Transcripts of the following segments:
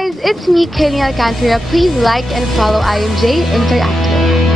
guys, it's me, Kaylee Alcantara. Please like and follow IMJ Interactive.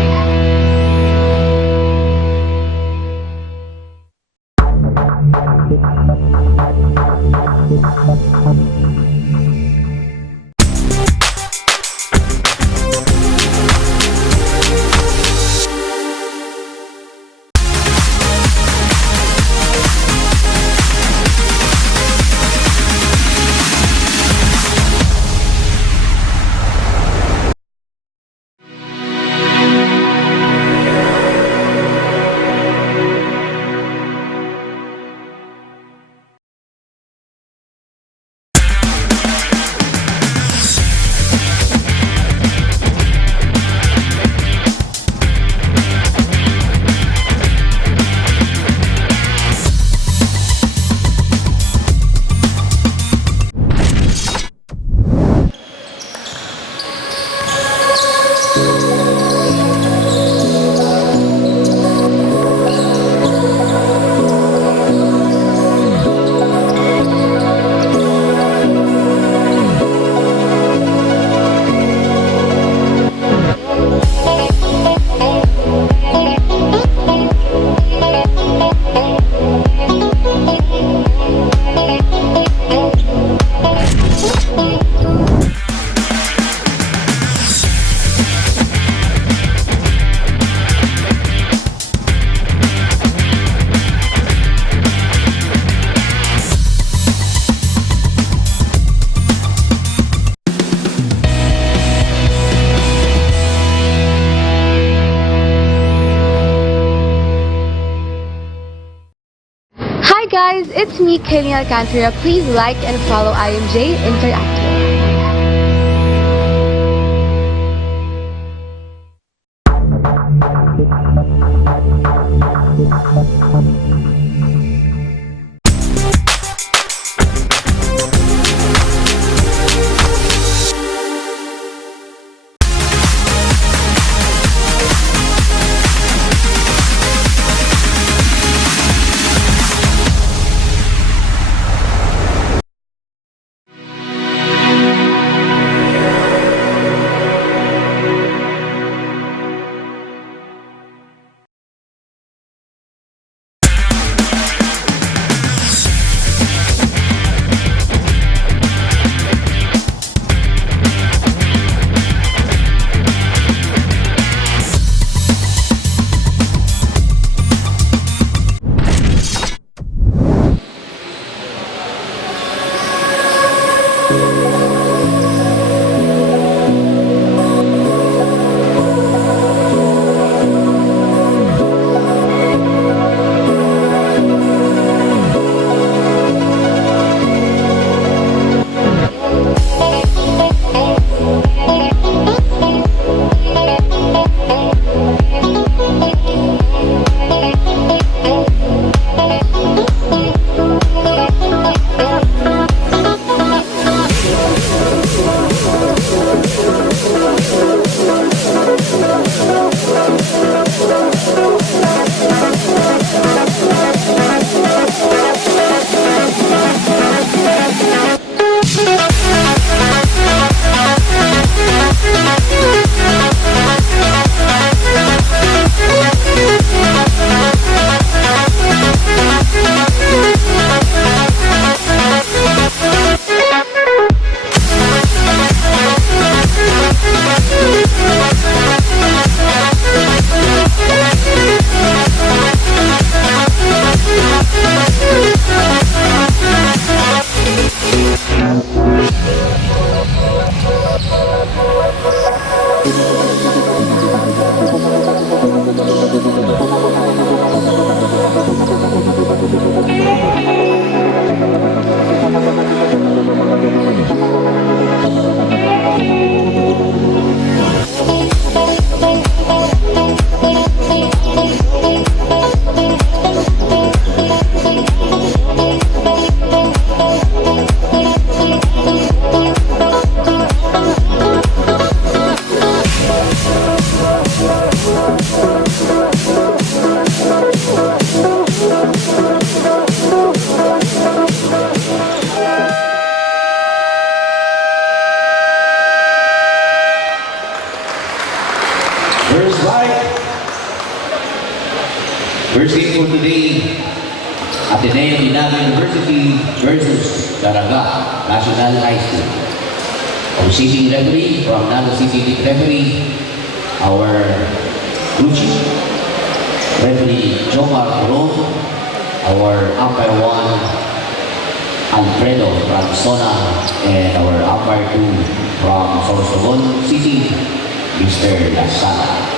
Hi guys, it's me, Kaylee Alcantara. Please like and follow IMJ Interactive. ADNU University versus Caraga National High School. Officiating referee from non-officiating referee, our blue chief, referee Jomar Coron, our umpire 1, Alfredo from Sona, and our umpire 2 from Sorsogon City, Mr. Lasala.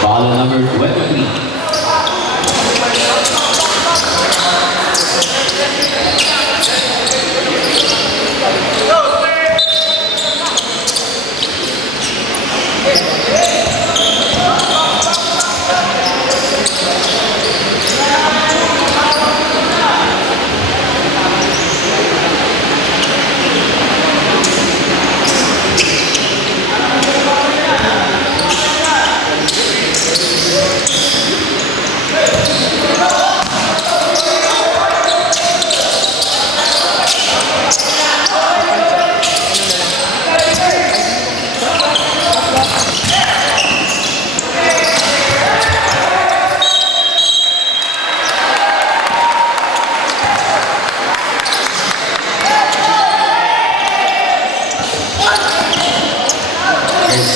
Ball number 23.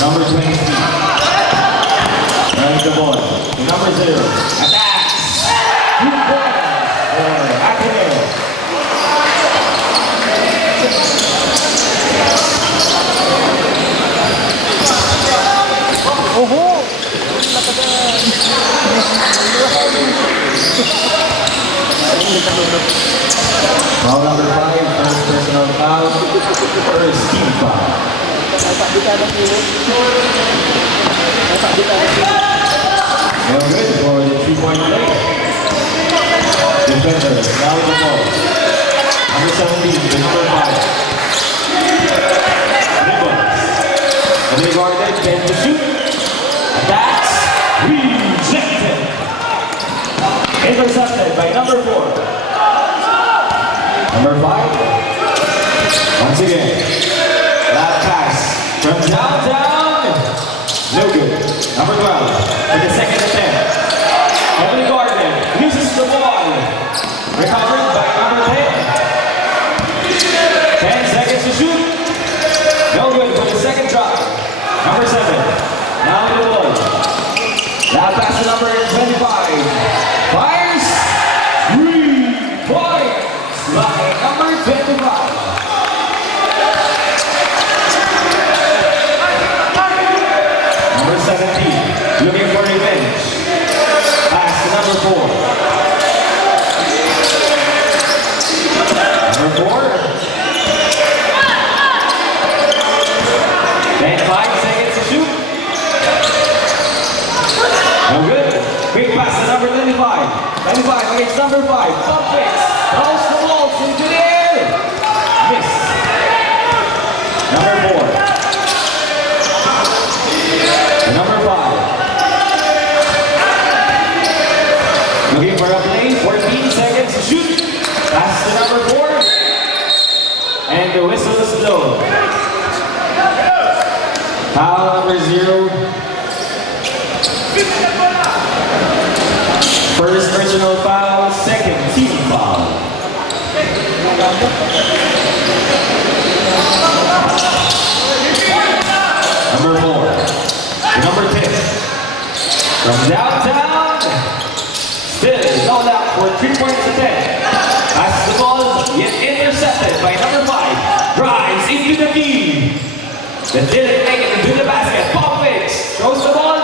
Number 23. Running the ball. Number 0. Attacks. 2 points for ADNU. Oho! Foul number 5. First personal foul. First team foul. Well, good for the 3-point play. Defender, now with the ball. Number 17, the number 5. Ribbons. And they guarded, 10 to shoot. And that's rejected. Intercepted by number 4. Number 5. Once again. Last pass from downtown. No good. Number 12 for the second attempt. Heavily guarded. Loses the ball. Recovered by number 10. 10 seconds to shoot. No good for the second try. Number 7. Now the ball. Last pass to number 25. Fires. 3 points by number 25. Number 17, looking for revenge. Pass to number 4. Number 4. Then 5 seconds to shoot. No good. Quick pass to number 25. 25 against number 5. Pump fakes. Throws the balls into the air. Miss. Number 4. Number 5. here for a play, 14 seconds to shoot. Pass to number 4. And the whistle is blown. Foul number 0. First personal foul, second team foul. Number 4. Number 10. From downtown. Still no luck for 3 points to 10. Pass the ball, yet intercepted by number 5. Drives into the key. Then didn't make it into the basket. Pop fakes. Throws the ball.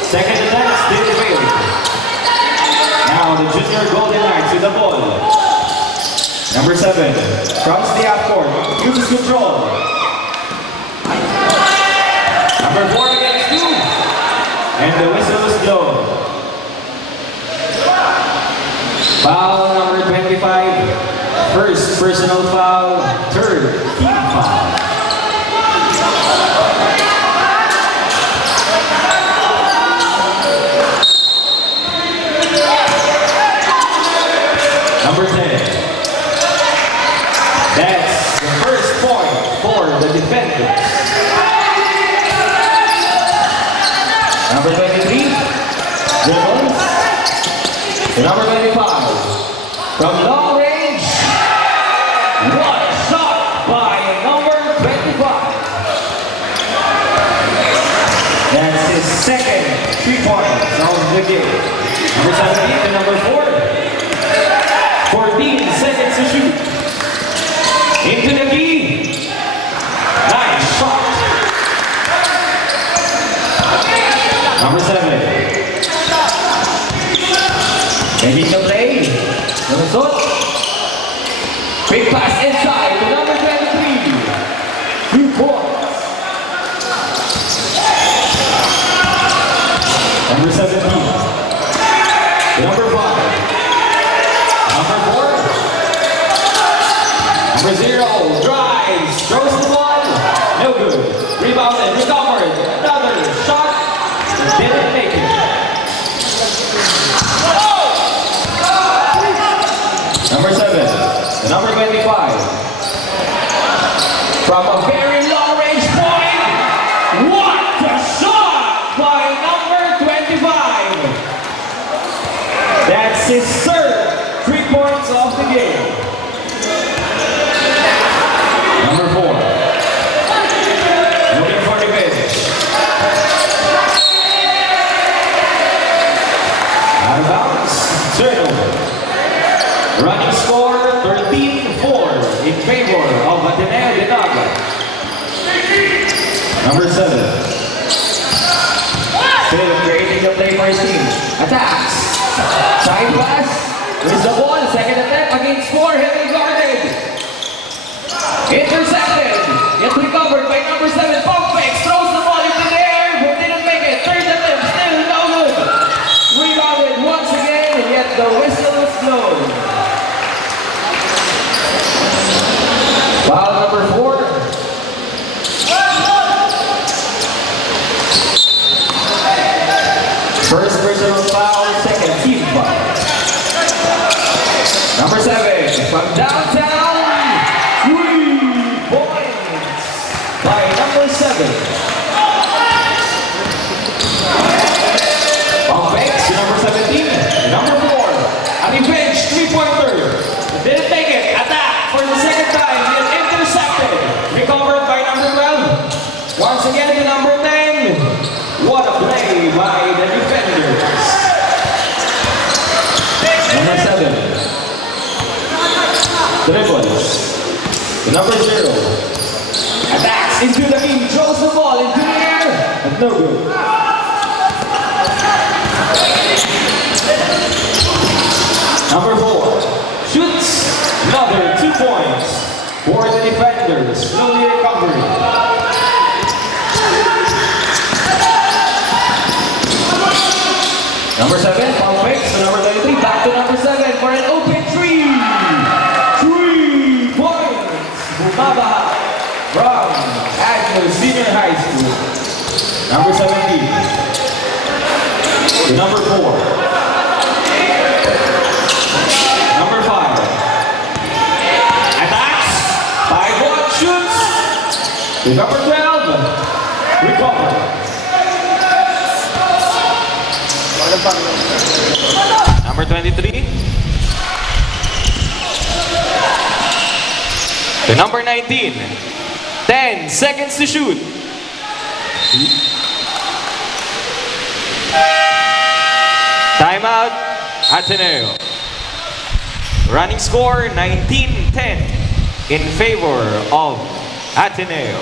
Second attempt, still failing. Now the junior Golden Knights with the ball. Number 7. Crosses the half court. Uses control. Number 4 against 2. And the whistle is blown. Foul number 25. First personal foul. Third team foul. Number 10. That's the first point for the defenders. Number 23. Dribbles. Number 25. From long range. What a shot by number 25. That's his second 3 points of the game. Number 17 to number 4. 14 seconds to shoot. Into the key. Nice shot. Number 7. Making the play. Number 6. Big pass inside to number 23. 2 points. Number 17. Number 5. Number 4. Number 0. Drives. Throws the ball. No good. Rebounded. Recovered. Another shot. Didn't make it. Number 7. Number 25. From a very long range point. What a shot by number 25. That's his third 3 points of the game. Number 4. Looking for the bench. Out of bounds. Turnover. Running score 13-4 in favor of ADNU. Number 7. Still creating the play for his team. Attacks. Side pass. There's the ball. Second attempt against 4. Heavily guarded. Intercepted. Gets recovered by number 7. Pump fakes. Throws the ball into the air. But didn't make it. Third attempt. Still no good. Rebounded once again. Yet the whistle is blown. Foul number 4. First personal foul, second team foul. Number 7 from downtown. 3 points by number 7. On fakes to number 17. Number 4. On the bench, 3-pointer. Didn't take it. Attack for the second time. Intercepted. Recovered by number 12. Once again to number 10. What a play by the defenders. Number 7. Dribbles. Number 0. Attacks into the key. Throws the ball into the air. But no good. Number 4. Shoots. Another 2 points for the defenders. Slowly recovering. Number 7, foul fakes to number 33. Back to number 7 for an open 3. 3 points. Bumabaha from ADNU Senior High School. Number 17. To number 4. To number 12, recover. Number 23. To number 19. 10 seconds to shoot. Timeout, Ateneo. Running score 19-10 in favor of Ateneo.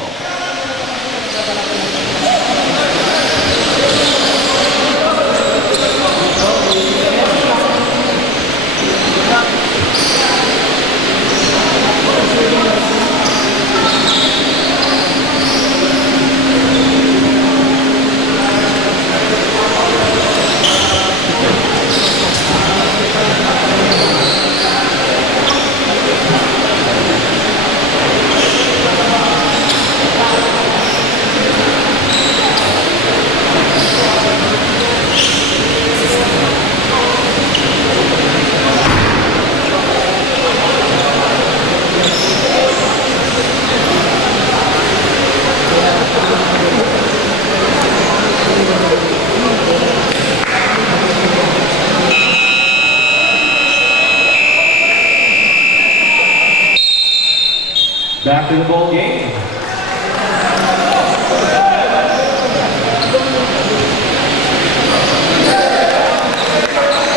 Back to the ball game.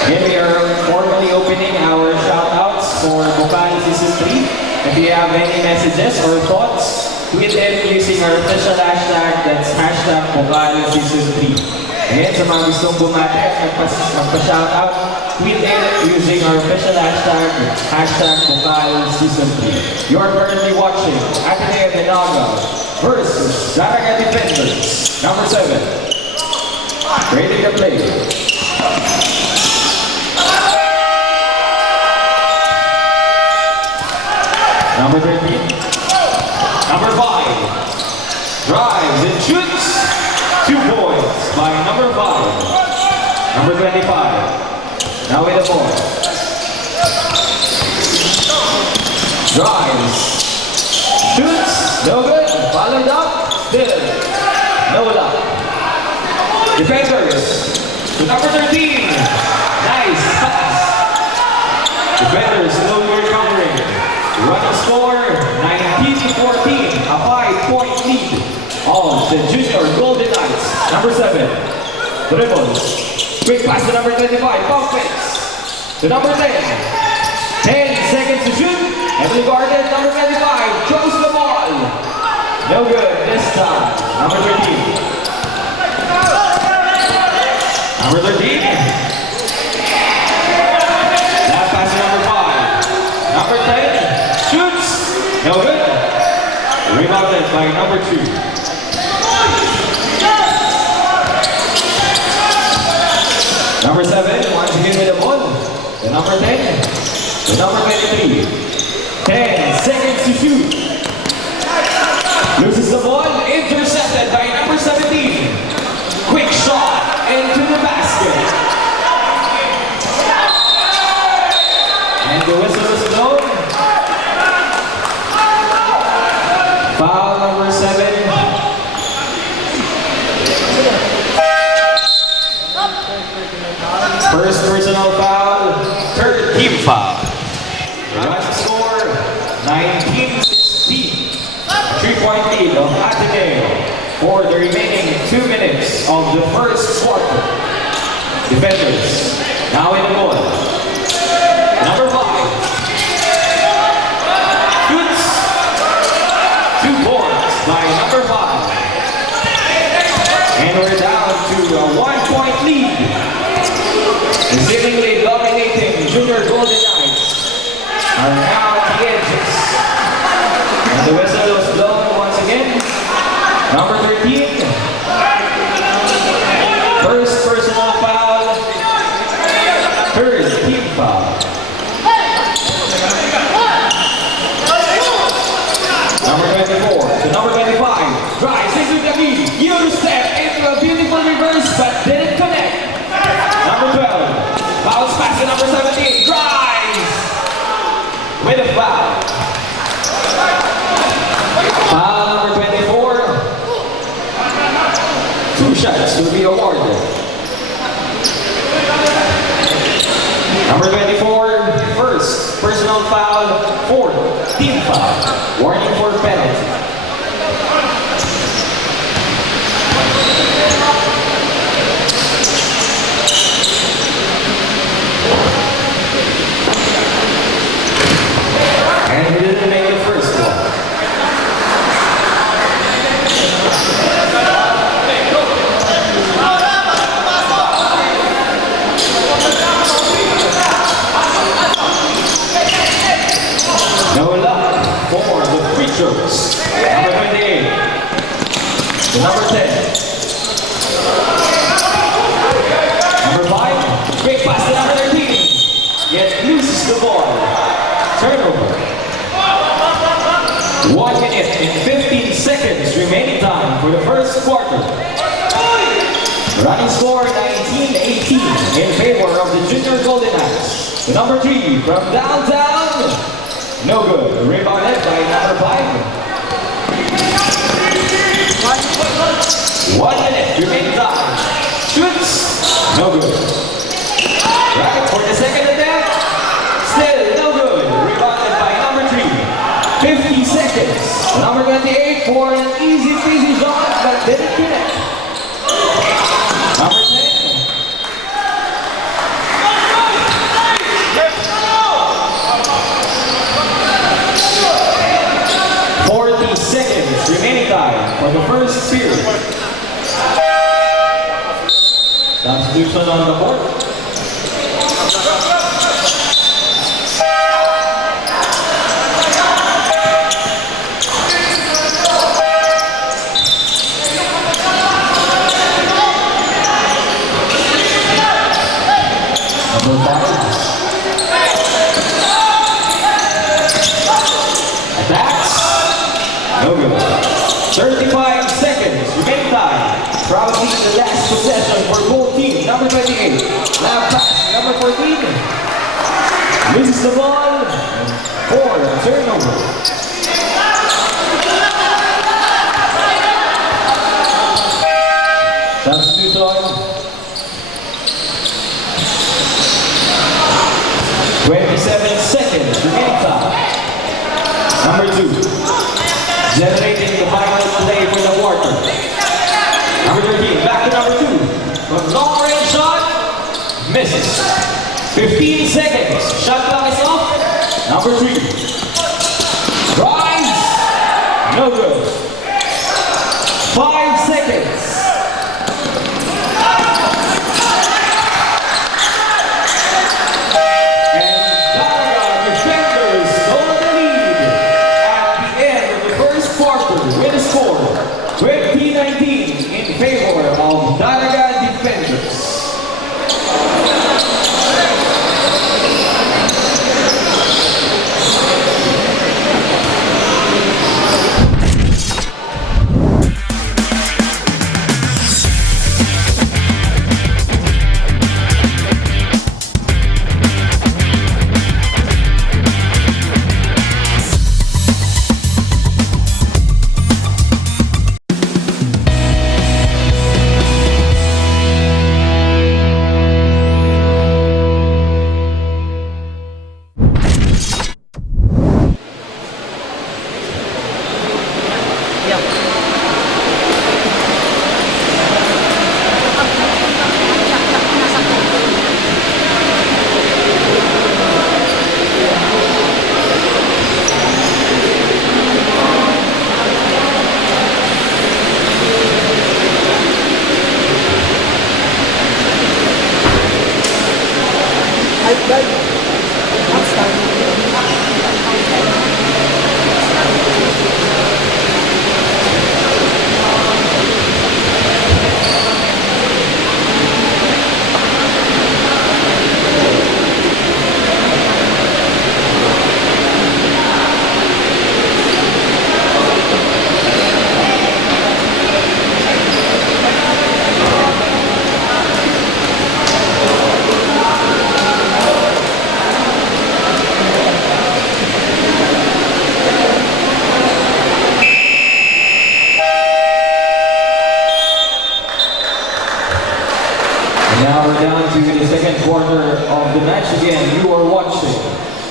Here we are formally opening our shoutouts for BUCAL Season 3. If you have any messages or thoughts, tweet it using our official hashtag, that's hashtag BUCAL Season 3. Again, sa mga gustong bumati at magpa-shoutout, tweet it using our official hashtag, hashtag BUCAL Season 3. You are currently watching Ateneo Dinaga versus Zaraga Defenders. Number 7. Ready to play. Number 13. Number 5. Drives and shoots. 2 points by number 5. Number 25. Now with the ball. Drives. Shoots. No good. Followed up. Still. No luck. Defenders. To number 13. Nice pass. Defenders slowly recovering. Running score 19-14. A 5-point lead of the Junior Golden Knights. Number 7. Dribbles. Quick pass to number 25. Pump fakes. To number 10. 10 seconds to shoot. Heavily guarded. Number 25. Throws the ball. No good this time. Number 13. Number 13. That pass to number 5. Number 10. Shoots. No good. Rebounded by number 2. Number 7, once again with the ball. The number 10. The number 23. 10 seconds to shoot. Loses the ball. Intercepted by number 17. Quick shot into the basket. And the whistle is blown. Foul number 7. First personal foul, third team foul. Run score 19-16. 3-point lead of Ateneo for the remaining 2 minutes of the first quarter. Defenders now in the ball. Number 5. Shoots. 2 points by number 5. And we're down to a 1-point lead. The seemingly dominating Junior Golden Knights are now at the edges. And the whistle is blown once again. Number 13. First personal foul. Third team foul. Number 24 to number 25. Drives into the lead. You step into a beautiful reverse but didn't connect. Number 12. Bounce pass to number 17. Drives. shots will be awarded. Number 24, first personal foul, fourth team foul. Warning for penalty. And he didn't make the first one. No luck for the free throws. Number 28. To number 10. Number 5. Quick pass to number 13. Yet loses the ball. Turnover. 1 minute and 15 seconds remaining time for the first quarter. Running score 19-18 in favor of the Junior Golden Knights. The number 3 from downtown. No good. Rebounded by number 5. 1 minute remaining time. Shoots. No good. Right for the second attempt. Still no good. Rebounded by number 3. 50 seconds. Number 28 for an easy peasy shot but didn't connect. Number 10. 40 seconds remaining time for the first period. Substitution on the board. Number 5. Attacks. No good. 35 seconds remaining time. Probably the last possession for both teams. Number 28. Left pass. Number 14. Misses the ball. For a turnover. Substitution. 27 seconds remaining time. Number 2. Generating the final play for the quarter. Number 13. Back to number 2. From long range shot. Misses. 15 seconds. Shot clock is off. Number 3. Rise. No good. 5 seconds. With a score 20-19 in favor of Dalaga defenders.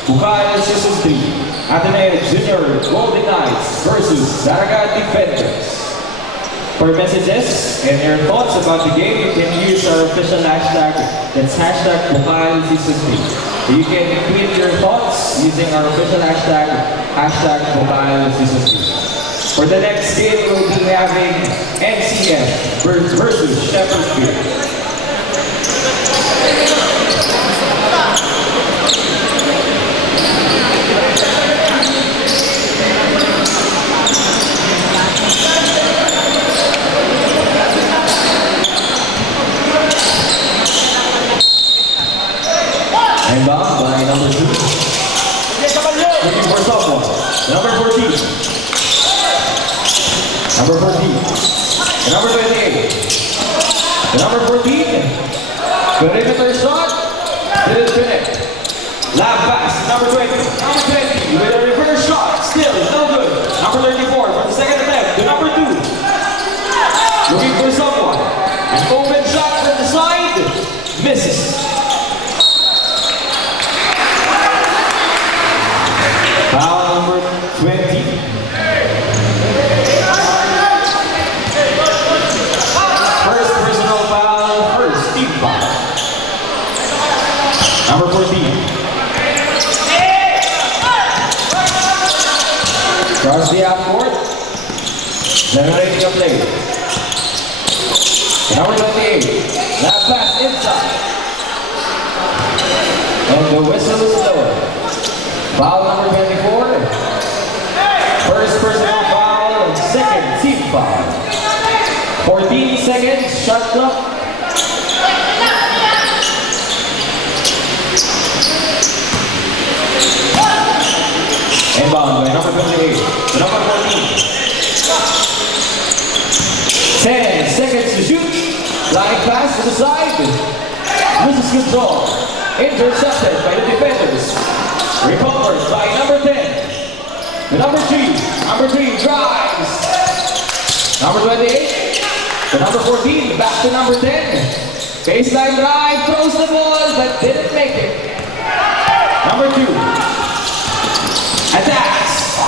BUCAL Season 3, ADNU Junior Golden Knights versus Saraga Defenders. For messages and your thoughts about the game, you can use our official hashtag, that's hashtag BUCAL Season 3. You can tweet your thoughts using our official hashtag, hashtag BUCAL Season 3. For the next game, we'll be having NCF versus Shepherd's. And bound by number 2. Looking for someone. Number 14. Number 14. The number 28. The number 14. Perimeter shot. Didn't connect. Lab pass. Number 20. Number 20 with a reverse shot. Still no good. Number 34 for the second attempt. The number 2. Looking for someone. An open shot from the side. Misses. Foul number 20. First personal foul, first team foul. Number 14. Cross the half court. Generating a play. Number 28. That pass inside. And the whistle is lower. Foul number 24. First personal foul, second team foul. 14 seconds, shot clock. Inbound by number 28, number 14. 10 seconds to shoot. Line pass to the side. Loses control. Intercepted by the defenders. Recovered by number 10. The number 3. Number 3 drives. Number 28. The number 14. Back to number 10. Baseline drive. Throws the ball but didn't make it. Number 2. Attacks.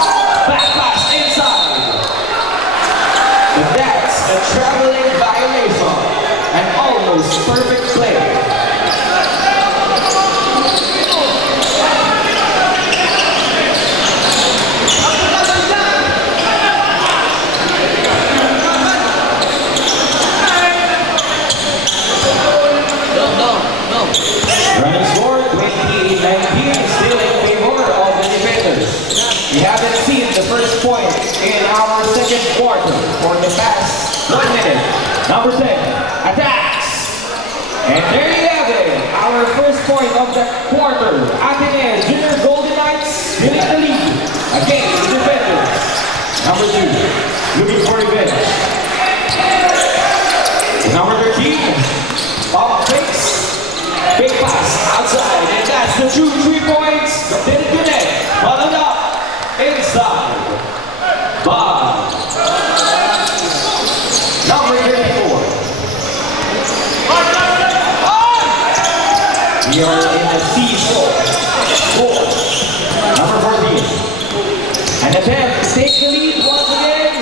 Back pass inside. But that's a traveling violation. An almost perfect play. Running score 28-19, still in favor of the defenders. We haven't seen the first point in our second quarter for the past 1 minute. Number 10 attacks. And there you have it, our first point of the quarter. ADNU Junior Golden Knights still in the lead against the defenders. Number 2, looking for revenge. Number 13, off fakes. Big pass outside, and that's the true 3 points, but didn't connect. Followed up, inside, by number 34. We are in the C4. Number 14. An attempt to take the lead once again.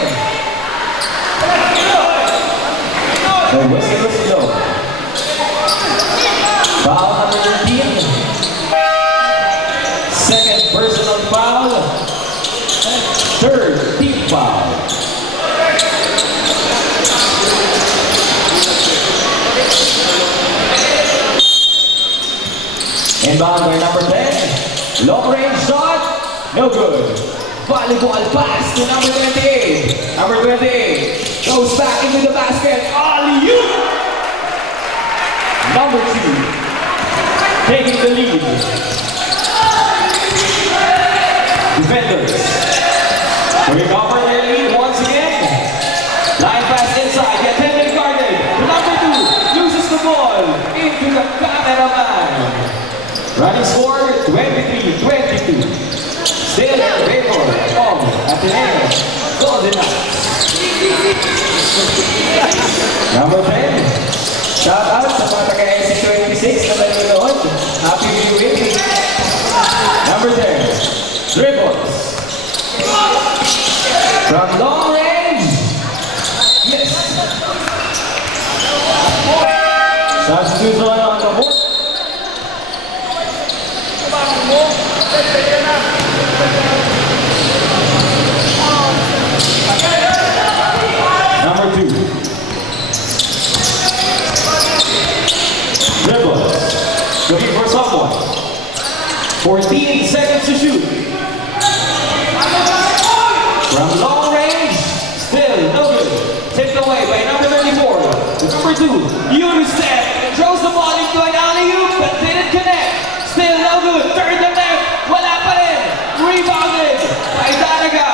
The whistle is low. Foul number 13. Second personal foul. Third team foul. Inbound by number 10. Long range shot. No good. Volleyball pass to number 28. Number 28 goes back into the basket. Alley-oop. Number 2. Taking the lead. Defenders recover their lead once again. Line pass inside, the attendant guarded. The number 2 loses the ball into the cameraman. Running score 23-22. Still in favor of ADNU Golden Knights. Number 10. Shout out sa mga taga-NC26 na nanonood. Happy viewing. Number Number 2. Dribble. Looking for someone. 14 seconds to shoot. From long range, still no good. Tipped away by number 34. Number 2, Yuri step. Throws the ball into an alley-oop, but didn't connect. Still no good. Turn the left. Wala pa rin. Rebounded by Danaga.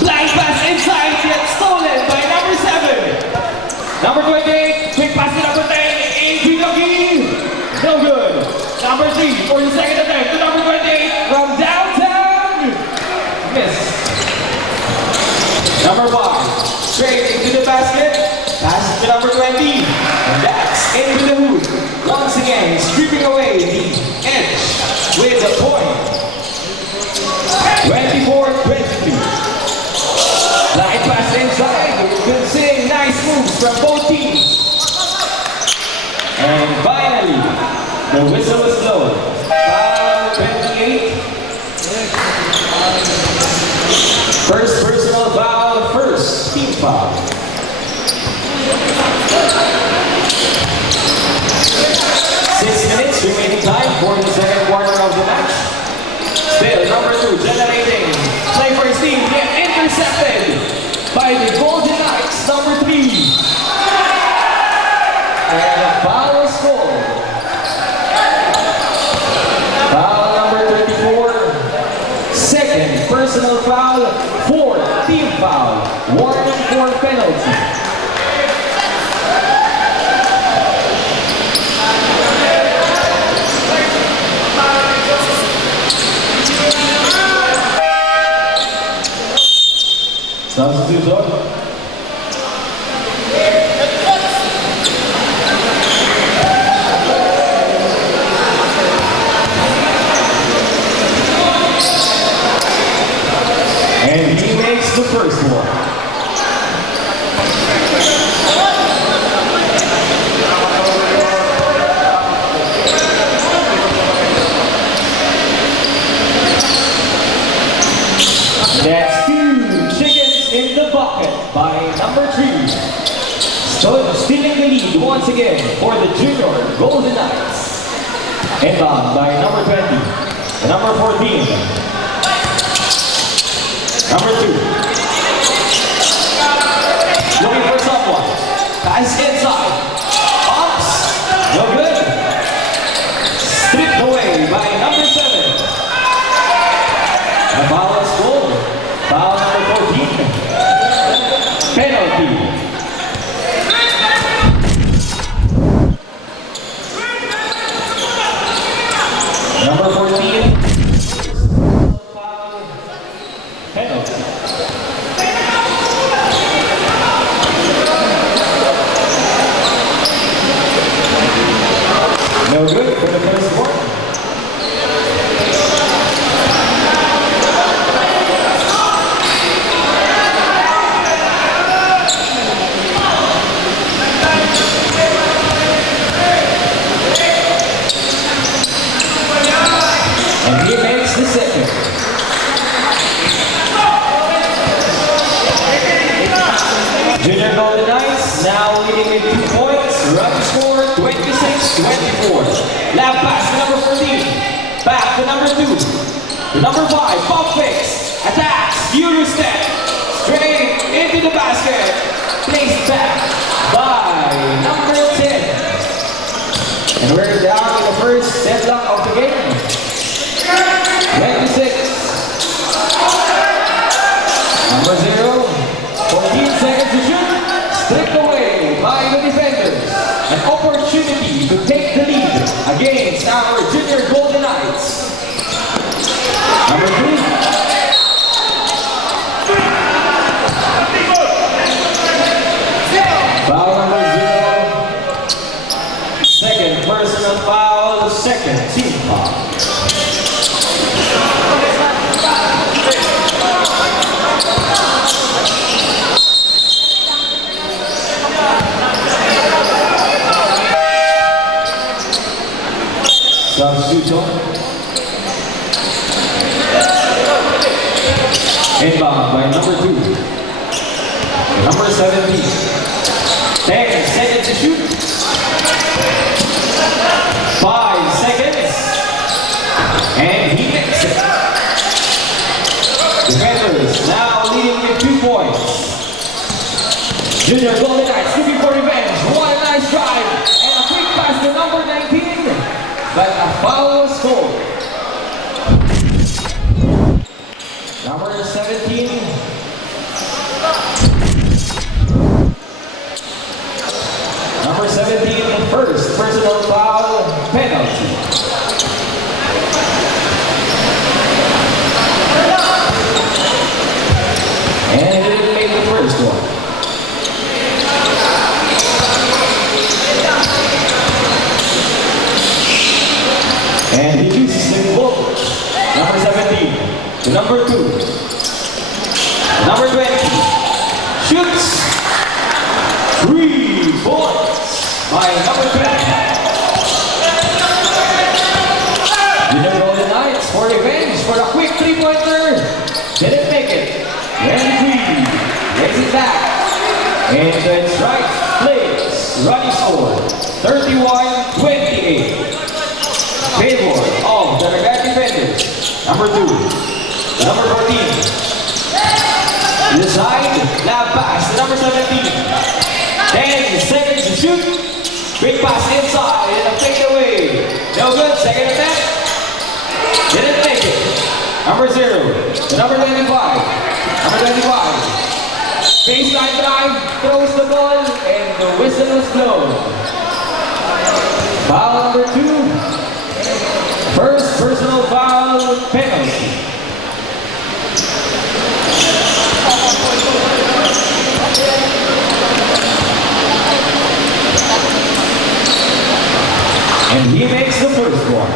Blind pass inside, yet stolen by number 7. Number 28, quick pass to number 10. Adrian Yogi. No good. Number 3, for the second attempt to number 28 from downtown. Miss. Number 5, straight into the basket. Pass to number 20. And that's into the hoop. Once again, stripping away the edge with the point. 24-23. Light pass inside. You can see nice moves from both teams. And finally, the whistle is blown. Foul 28. First personal foul, first team foul. 6 minutes remaining time for the second quarter of the match. Still, number 2 generating play for his team, yet intercepted by the Golden Knights, number 3. And the foul is called. Foul number 34. Second personal foul, 4th team foul. Warning for penalty. Substitute. And he makes the first one. That's 2 chickens in the bucket by number 3. So stealing the lead once again for the junior Golden Knights. Inbound by number 20, and number 14. Number 2. Looking for someone. Pass inside. Ups. No good. Stripped away by number 7. The foul is called. Foul number 14. Penalty. Number 14. Foul. Penalty. No good for the first one. And he makes the second. Junior Golden Knights now leading with 2 points. Run score 26-24. Lap pass to number 14. Back to number 2. To number 5. Pump fakes. Attacks. Euro step. Straight into the basket. Placed back by number 10. And we're down in the first deadlock of the game. 26. Number 0. 14 seconds to shoot. Stripped away by the defenders. An opportunity to take the lead against our junior Golden Knights. Number 3. Foul number 0. Second personal foul, second team Inbound by number 2. Number 17. 10 seconds to shoot. 5 seconds. And he makes it. Defenders now leading with 2 points. Junior Golden Knights looking for revenge. What a nice drive. And a quick pass to number 19. But a foul was called. Number 17. Number 17, first personal foul penalty. And he didn't make the first one. And he uses them both. Number 17, to number 2. Number 20, shoots. 3 points by number 20. Junior Golden Knights for revenge for the quick 3-pointer. Didn't make it. 23, gets it back. And that's right, plays. Running score, 31-28. Favor of the Nagat defenders. Number 2, number 14. Inside, now pass to number 17. 10 seconds to shoot. Quick pass inside and a fade away. No good, second attempt. Didn't make it. Number 0, to number 25. Number 25. Baseline drive, throws the ball, and the whistle is blown. Foul number 2. First personal foul penalty. And he makes the first one.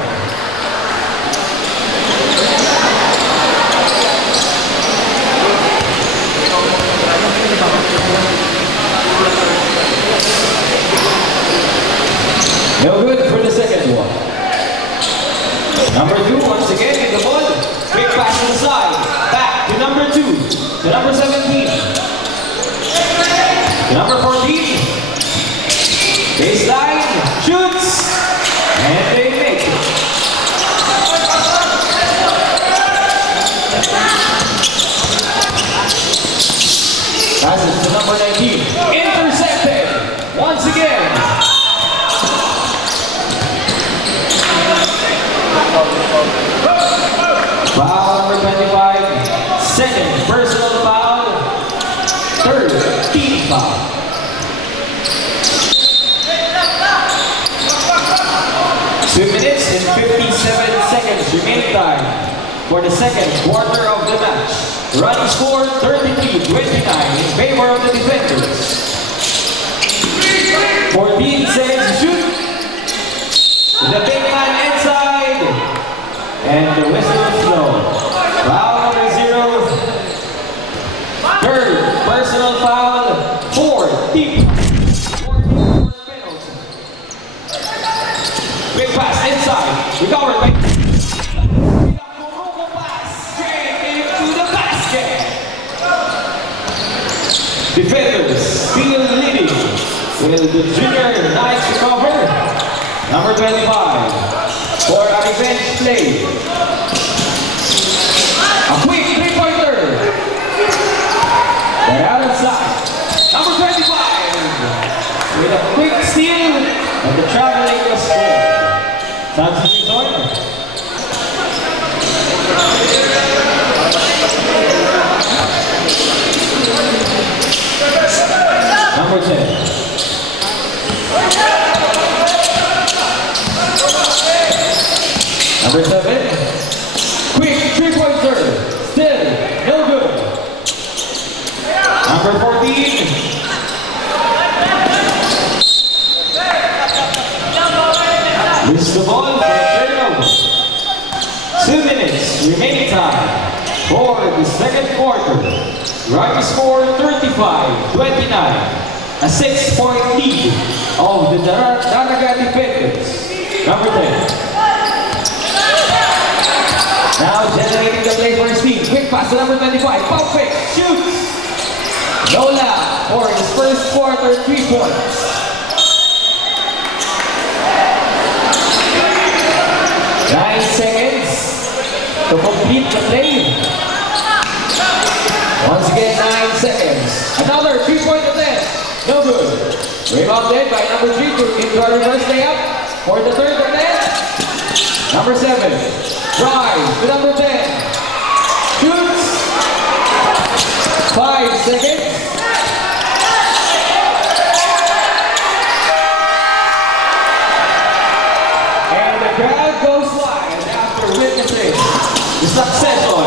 No good for the second one. Number 2 once again in the ball. Quick pass to the side. Back to number 2. To number 17. To number 14. Baseline. Shoots. And they make it. Passes to number 19. Intercepted. Once again. Foul number 25. Second personal foul. Third team foul. Two minutes and 57 seconds remaining time for the second quarter of the match. Running score 33-29 in favor of the defenders. 14 seconds to shoot. The big man inside. And the whistle is blown. Foul number 0. Third personal foul. 4 deep. Quick pass inside. Recovered by pass straight into the basket. Defenders still leading with the junior Knights recover. Number 25 for a revenge play. A quick 3-pointer. They're out of sight. Number 25 with a quick steal and the traveling was scored. Time to join. Number 10. Number 7. Quick 3-pointer. Still no good. Number 14. Lose the ball for a turnover. 2 minutes remaining time for the second quarter. Running score 35-29. A 6-point lead of the Daraga defenders. Number 10. Now generating the play for his team. Quick pass. pass to number 25. Pump fake. Shoots. Lola for his first quarter 3 points. Nine seconds to complete the play. Once again, 9 seconds. Another 3-point attempt. No good. Rebounded by number 3 into a reverse layup for the third attempt. Number 7. Drive to number 10. Shoots. 5 seconds. And the crowd goes wild after witnessing the succession.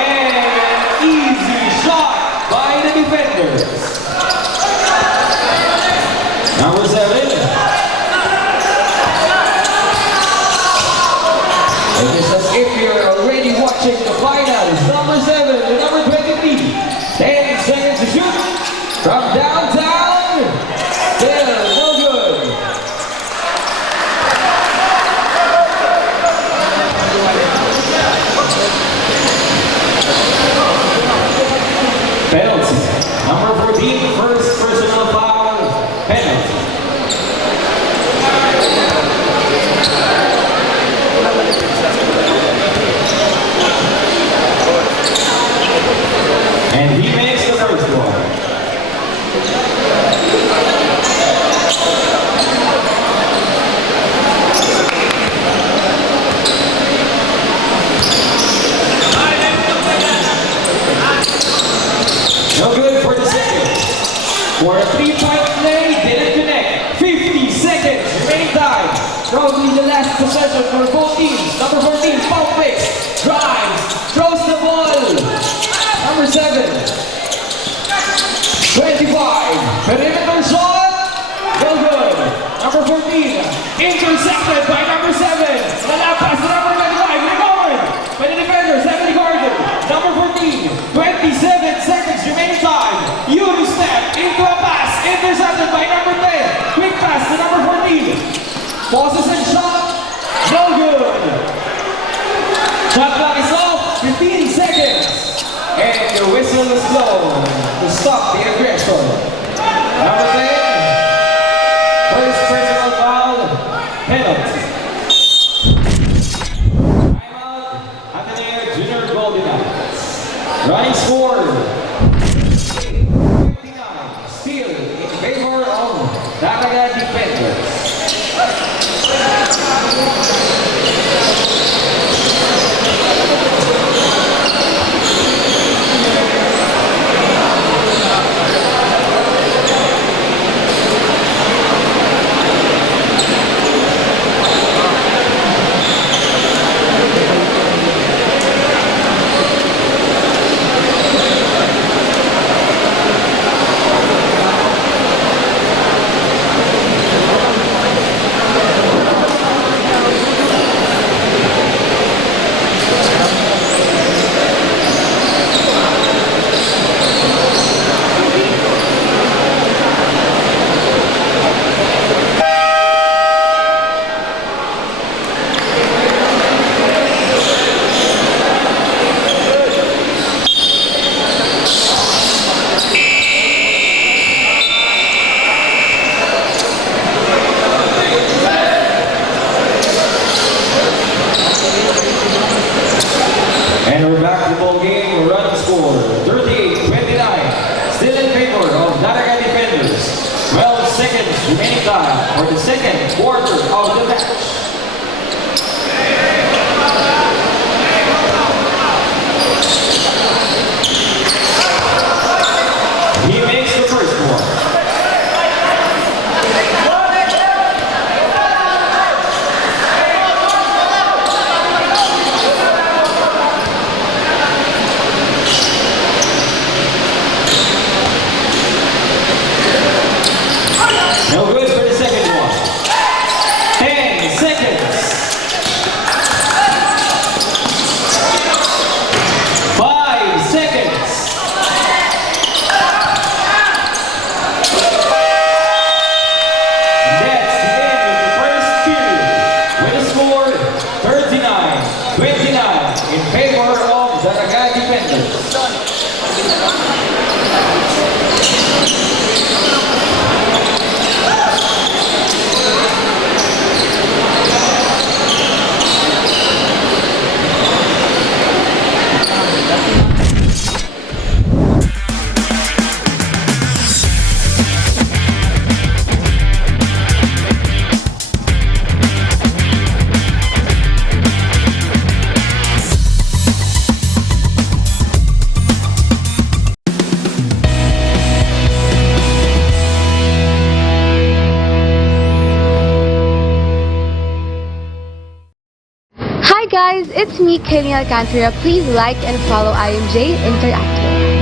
And an easy shot by the defenders. Number 7. It is as if you're already watching the finals. Number 7 to number 23. 10 seconds to shoot from downtown. Still no good. Penalty. Number 14, first personal foul. Penalty. And he makes the first one. No good for the second. For a 3-point play, didn't connect. 50 seconds remaining time. Probably the last possession for both teams. Number 14, pump fake. Drives, throws the ball. Number 7. 25. Perimeter shot. No good. Number 14. Intercepted by number 7. Wala pass to number 25. Recovered by the defender. 70 Gardner. Number 14. 27 seconds remaining time. Yuri step into a pass. Intercepted by number 10. Quick pass to number 14. Pauses and shot. No good. Shot clock is off. 15 seconds. And the whistle is blown to stop the aggression. Number 10. First personal foul. Penalty. Timeout. Ateneo Junior Golden Knights. Running score. 59. Still in favor of Daraga defenders. And we're back to the ball game. Run score 38-29. Still in favor of Daraga defenders. 12 seconds remaining time for the second quarter of the match. He makes the first one. No good for the second one. 10 seconds. 5 seconds. And that's the end of the first period with a score 39-29 in favor of the Daraga defenders. Hi guys, it's me, Kaylee Alcantara. Please like and follow IMJ Interactive.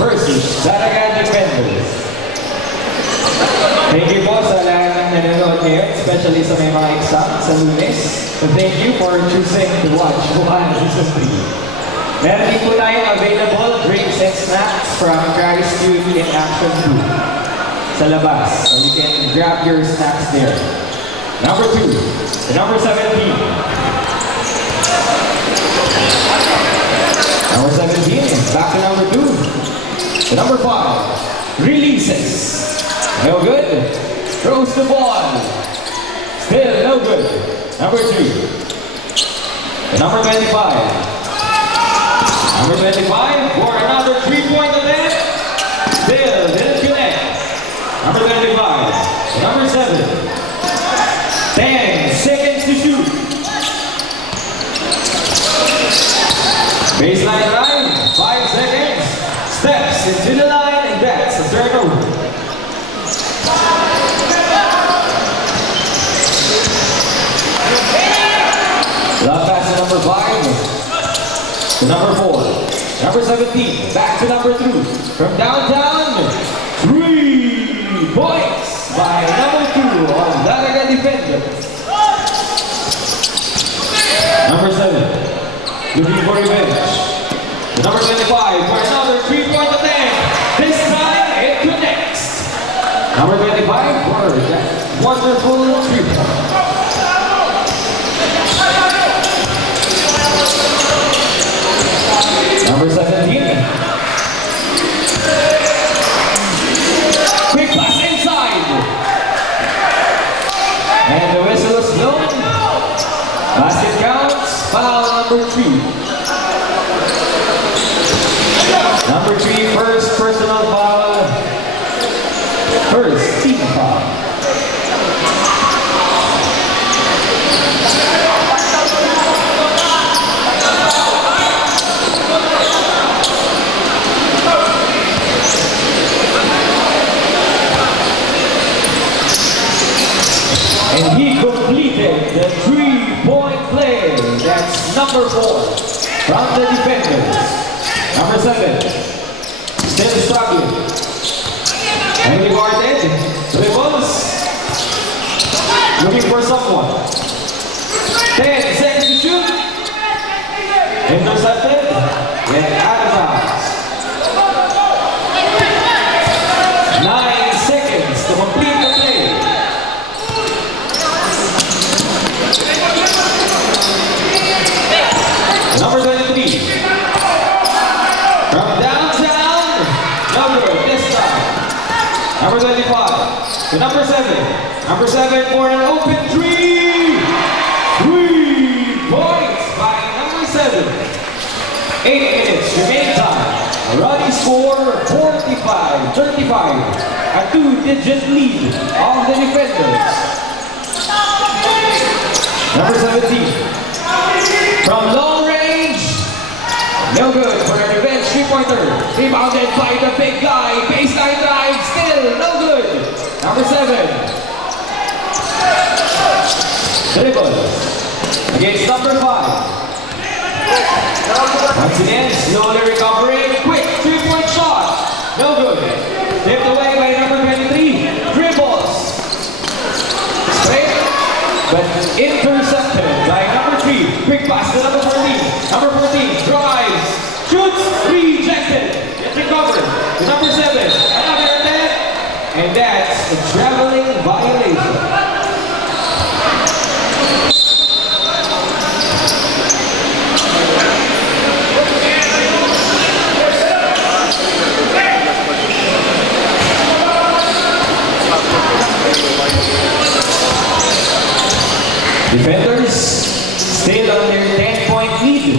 versus Daragan Defenders. Thank you po sa lahat ng nanonood ngayon, especially sa may mga exam sa Lunes. So thank you for choosing to watch BUCAL Season 3. Meron din po tayong available drinks and snacks from Christ Youth in Action 2 sa labas. So you can grab your snacks there. Number 2, the number 17. Number 17 is back to number 2. The number 5 releases. No good. Throws the ball. Still no good. Number 3. The number 25. Number 25 for another 3-point attempt. Still didn't connect. Number 25. The number 7. 10 seconds to shoot. Baseline line. 5 seconds. Steps into the line and that's a turnover. Love pass to number 5, to number 4, number 17, back to number 2, from downtown, 3 points by number 2 of Daraga Defenders. Number 7, looking for revenge. The number 25 for another 3-point attempt. This time it connects. Number 25 for that wonderful 3-point. Number 17. Quick pass inside. And the whistle is blown. Basket counts. Foul number 3. Number 3, first personal foul. First team foul. And he completed the 3-point play. That's number 4 from the defenders. Number 7, still struggling. And departed, dribbles, looking for someone. 10 seconds to shoot. Intercepted, and out of bounds. 9 seconds to complete the play. Number 23. From downtown. Number this time. Number 25. To number 7. Number 7 for an open 3. 3 points by number 7. 8 minutes remaining time. A running score 45-35. A 2-digit lead of the defenders. Number 17. From long range, no good for a revenge 3-pointer. Rebounded by the big guy. Baseline drive, still no good. Number 7. Dribble against number 5. Once again, slowly recovering. Quick 3-point shot. No good. Tipped away by number 23. Dribbles. Straight, but intercepted by number 3. Quick pass to number 14. Number 14 drives, shoots, rejected. It's recovered to number 7. Another attempt, and that's a traveling violation. Defenders still on their 10-point lead.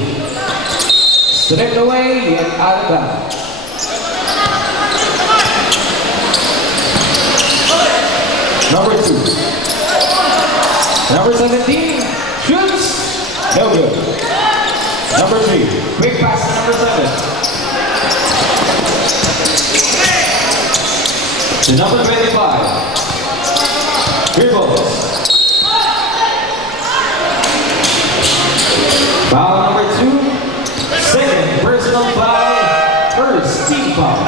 Stripped away and out of bounds. Number 2. Number 17 shoots. No good. Number 3. Quick pass to number 7. To number 25. Dribbles. Foul number 2, second personal foul, first team team foul.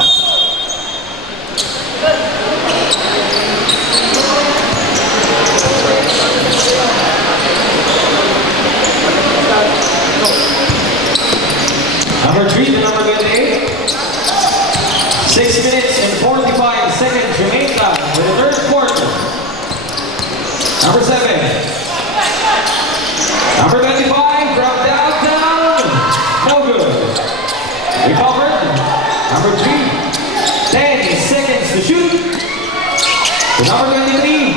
Number 3 to number 28. 6 minutes and 45 seconds remain time for the third quarter. Number 7. Number 25 from downtown. No good. Recovered. Number 3. 10 seconds to shoot. To number 23.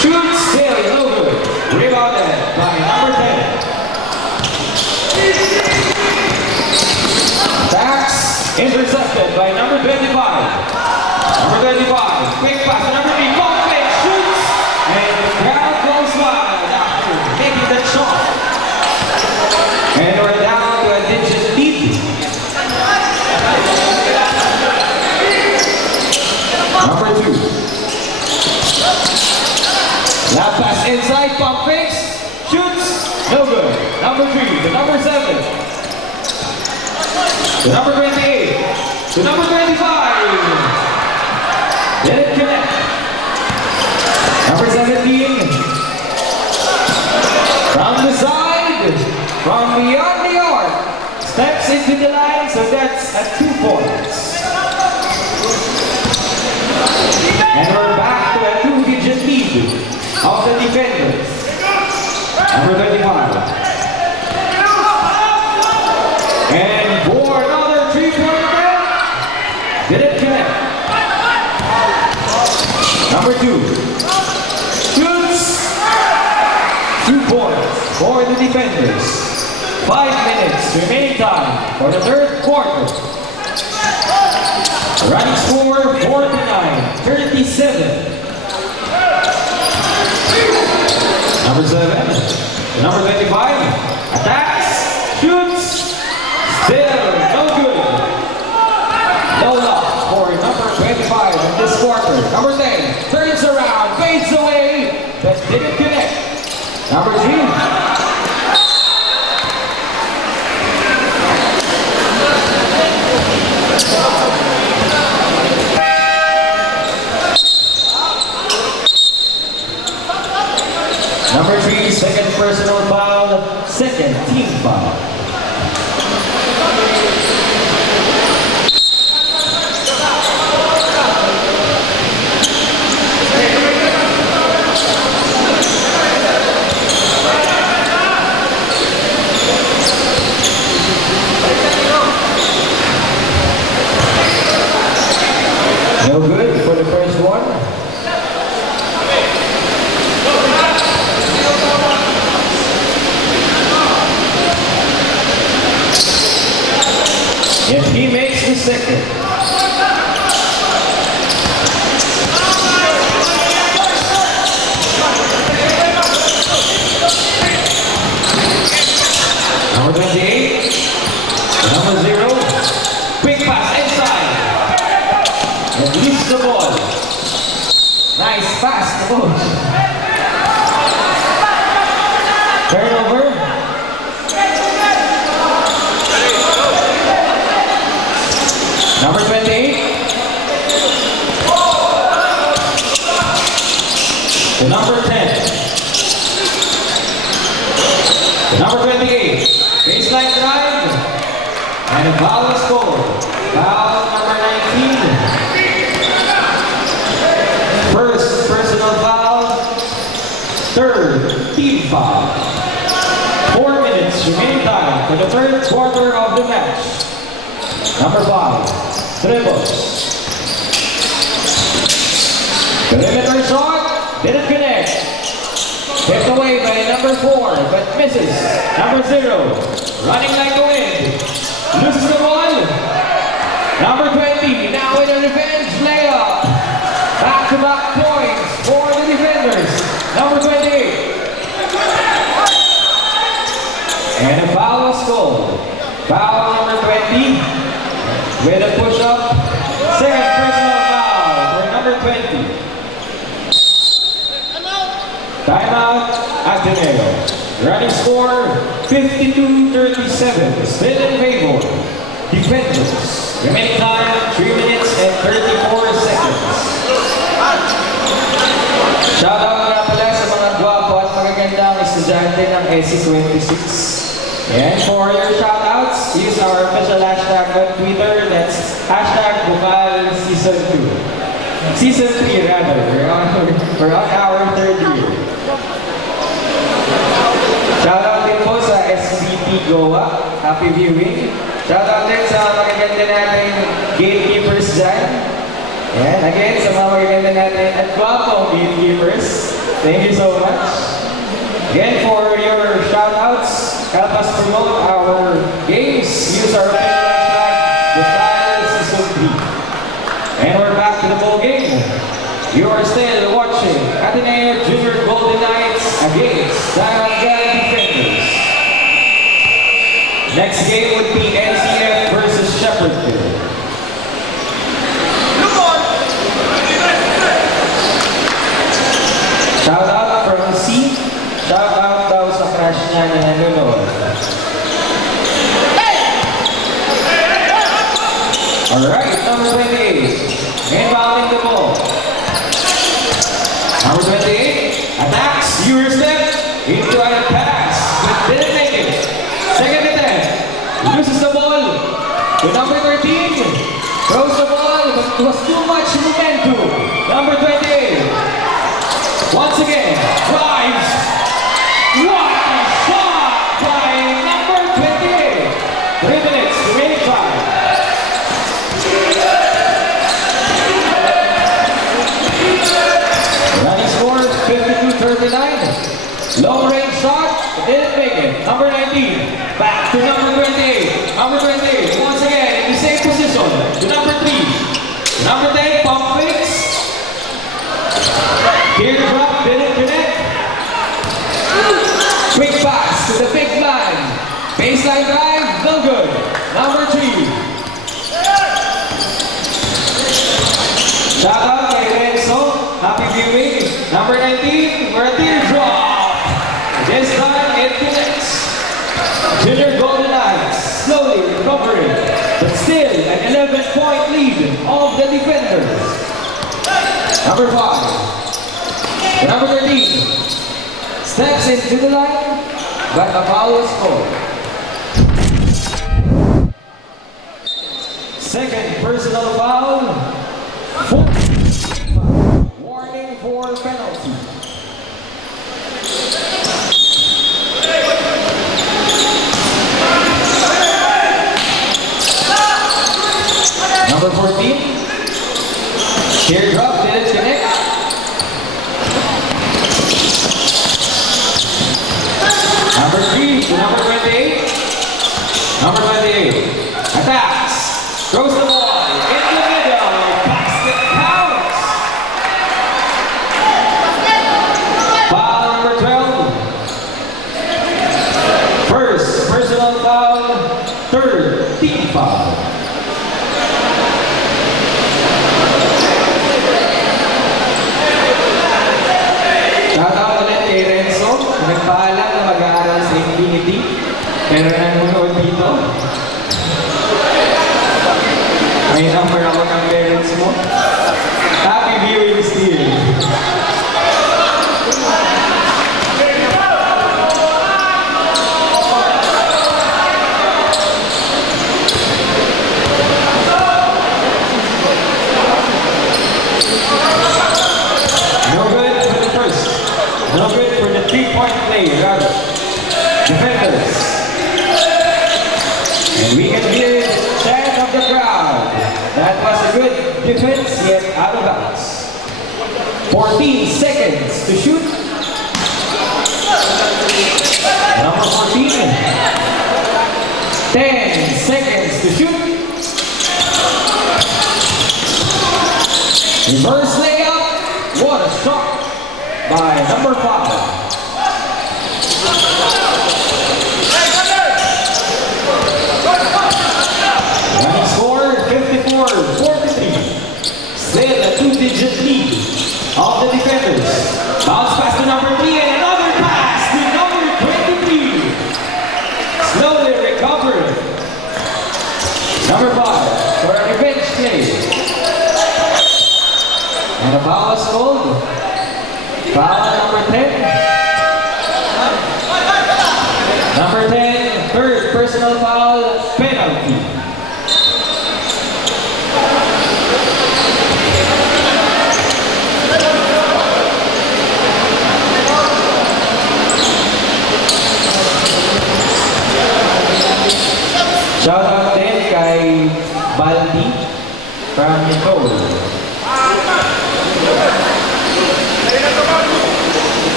Shoot still no good. Rebounded by number 10. Pass intercepted by number 25. Number 25. Quick pass to number 3. Conflict shoots. And the crowd goes wild after making that shot. And we're down to a digit lead. Number 2. Lap pass inside, pump fakes, shoots, no good. Number 3 to number 7. To number 28. To number 25. Didn't connect. Number 17. From the side, from beyond the arc, steps into the line, so that's at 2 points. And we're back to a 2-digit lead of the defenders. Number 25. And for another 3-pointer, didn't connect. Number 2. Shoots. 2 points for the defenders. 5 minutes remaining time for the third quarter. Running score 49-37. Number 7. Number 25. Attacks. Shoots. Still no good. No luck for number 25 in this quarter. Number 10 turns around, fades away, but didn't connect. Number 2. Number 3, second personal foul, second team foul. No good for the first one. And he makes the second. Number 28. Number 0. Quick pass inside. And leaves the ball. Nice pass to coach. Turnover. Number 28. To number 10. To number 28. Baseline drive. And a foul is scored. Foul number 19. First personal foul. Third team foul. 4 minutes remaining time for the third quarter of the match. Number 5. Dribbles. Perimeter shot. Didn't connect. Tipped away by number 4, but misses. Number 0. Running like the wind. Loses the ball. Number 20. Now in a revenge layup. Back-to-back points for the defenders. Number 28. And a foul is called. Foul number 20. With a push-up. Second personal foul for number 20. Timeout, ADNU. Running score 52-37. Still in favor. Defenders. Remaining time, 3 minutes and 34 seconds. Shoutout nga pala sa mga gwapo at magagandang estudyante ng SC26. And for your shoutouts, use our official hashtag on Twitter. That's hashtag BUCAL Season 2. Season 3 rather. We're on our 3rd year. Shoutout din po sa SBT Goa. Happy viewing. Shoutout din sa magaganda natin gatekeepers dyan. And again, sa mga magaganda natin at gwapong gatekeepers. Thank you so much. Again, for your shoutouts, help us promote our games. Use our official hashtag, BUCAL Season 3. And we're back to the full game. You are still watching ADNU Junior Golden Knights against Dalagan Defenders. Next game would be NCF versus Shepherdville. Shout out from C. Shout out daw sa crush niya na nanonood. Alright, number 28. Inbounding the ball. Number 28 attacks, viewer step into a pass, but didn't make it. Second attempt, loses the ball to number 13. Throws the ball, but it was too much momentum. Number 28. Once again, drives. What a shot by number 28. 3 minutes, remaining time. Running score 52-39. Long range shot, didn't make it. Number 19, back to number 28. Number 28, once again, in the same position. To number 3. Number 10, pump fakes. Teardrop, didn't connect. Quick pass to the big line. Baseline drive, no good. Number 3. Shout out kay Renzo. Happy viewing. Number 19, for a teardrop. This time it connects. Junior Golden Knights slowly recovering, but still an 11-point lead of the defenders. Number 5. Number 13 steps into the line, but a foul is called. Second personal foul. Warning for penalty. Number 14. Teardrop didn't connect. Number 3 to number 28. Number 28. Attacks. Throws the ball in the middle. Basket counts. Foul number 12. First personal foul. Third team foul. Shout out ulit kay Renzo. Nagpaalam na mag-aaral sa Infinity. Pero nanonood dito. May number ako ng parents mo. Happy viewing still. No good for the first. No good for the 3-point play, rather. Defenders. And we can hear the chant of the crowd. That was a good defense, yet out of bounds. 14 seconds to shoot. Number 14. 10 seconds to shoot. Reverse layup. What a shot by number 5. Running score 54-43. Still a 2-digit lead of the defenders. Bounce pass to number 3 and another pass to number 23. Slowly recovered. Number 5 for And the foul is called. Foul number 10. Number 10, third personal foul, penalty. Shout out din kay Baldi from Bicol.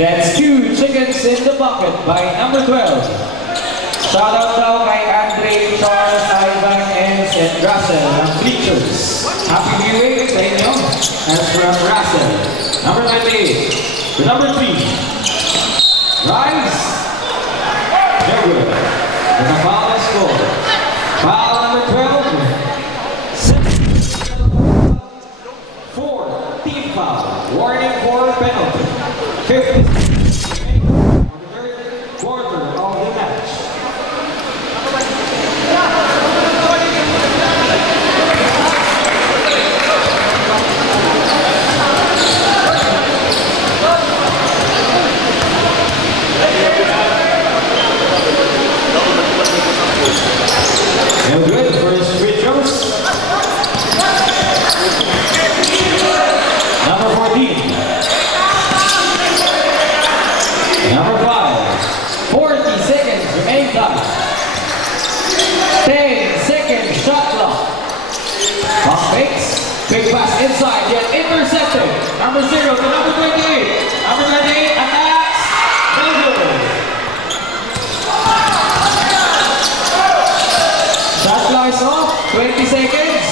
That's 2 chickens in the bucket by number 12. Shout out daw kay Andre, Charles, Ivan, Enz, and Russell ng Bleachers. Happy viewing sa inyo. That's from Russell. Number 28. To number 3. Rise. They're good. With a foul score. Foul number 12. 4. Team foul. Warning for penalty. 50. Third quarter of the match. No good. First free throws. Number 14. Number 5. 40 seconds remaining time. 10 seconds shot clock. Pump fakes. Big pass inside, yet intercepted. Number 0 to number 28. Number 28 attacks. No good. Shot clock is off. 20 seconds.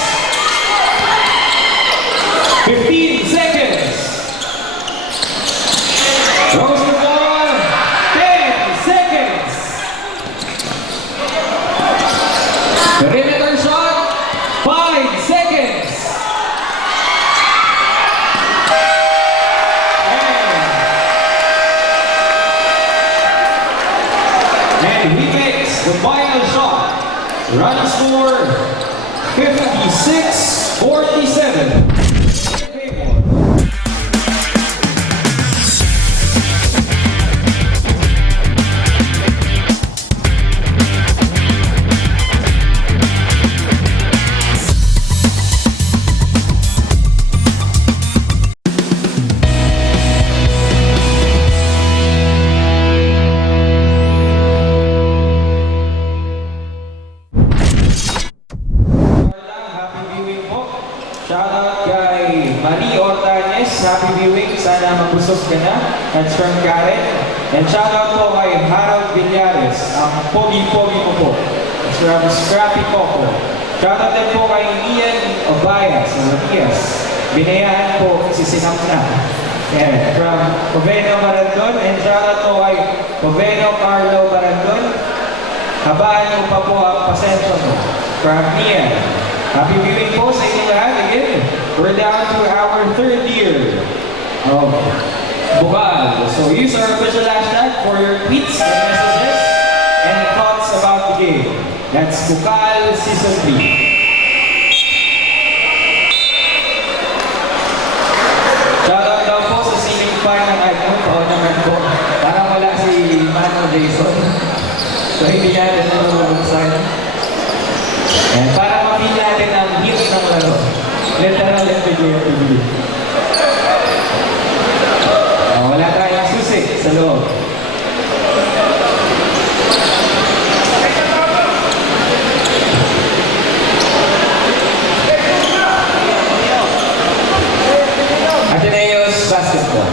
15 seconds. Throws the ball. 10 seconds. Perimeter shot. 5 seconds. And he makes the final shot. Run score 56-47. Happy viewing. Sana mabusog ka na. That's from Karen. And shout out po kay Harold Villares. Ang pogi-pogi mo po. That's from Scrappy Coco. Shout out din po kay Ian Obayas. Binayaan po si Sinap na. Yeah, from Poveno Barandon. And shout out po kay Poveno Carlo Barandon. Habaan mo pa po ang pasensya mo. From Ian. Happy viewing po sa inyo lahat. Again, we're down to our 3rd year of BUCAL. So use our official hashtag for your tweets and messages and thoughts about the game. That's BUCAL Season 3. Shoutout daw po sa ceiling fan ng ADNU. Paunaman ko. Parang wala si Mano Jason. So hindi natin nalulungsan. And para mapili natin ang hit ng laro. Literal and figuratively. Wala tayong susi sa loob. Ateneo's basketball.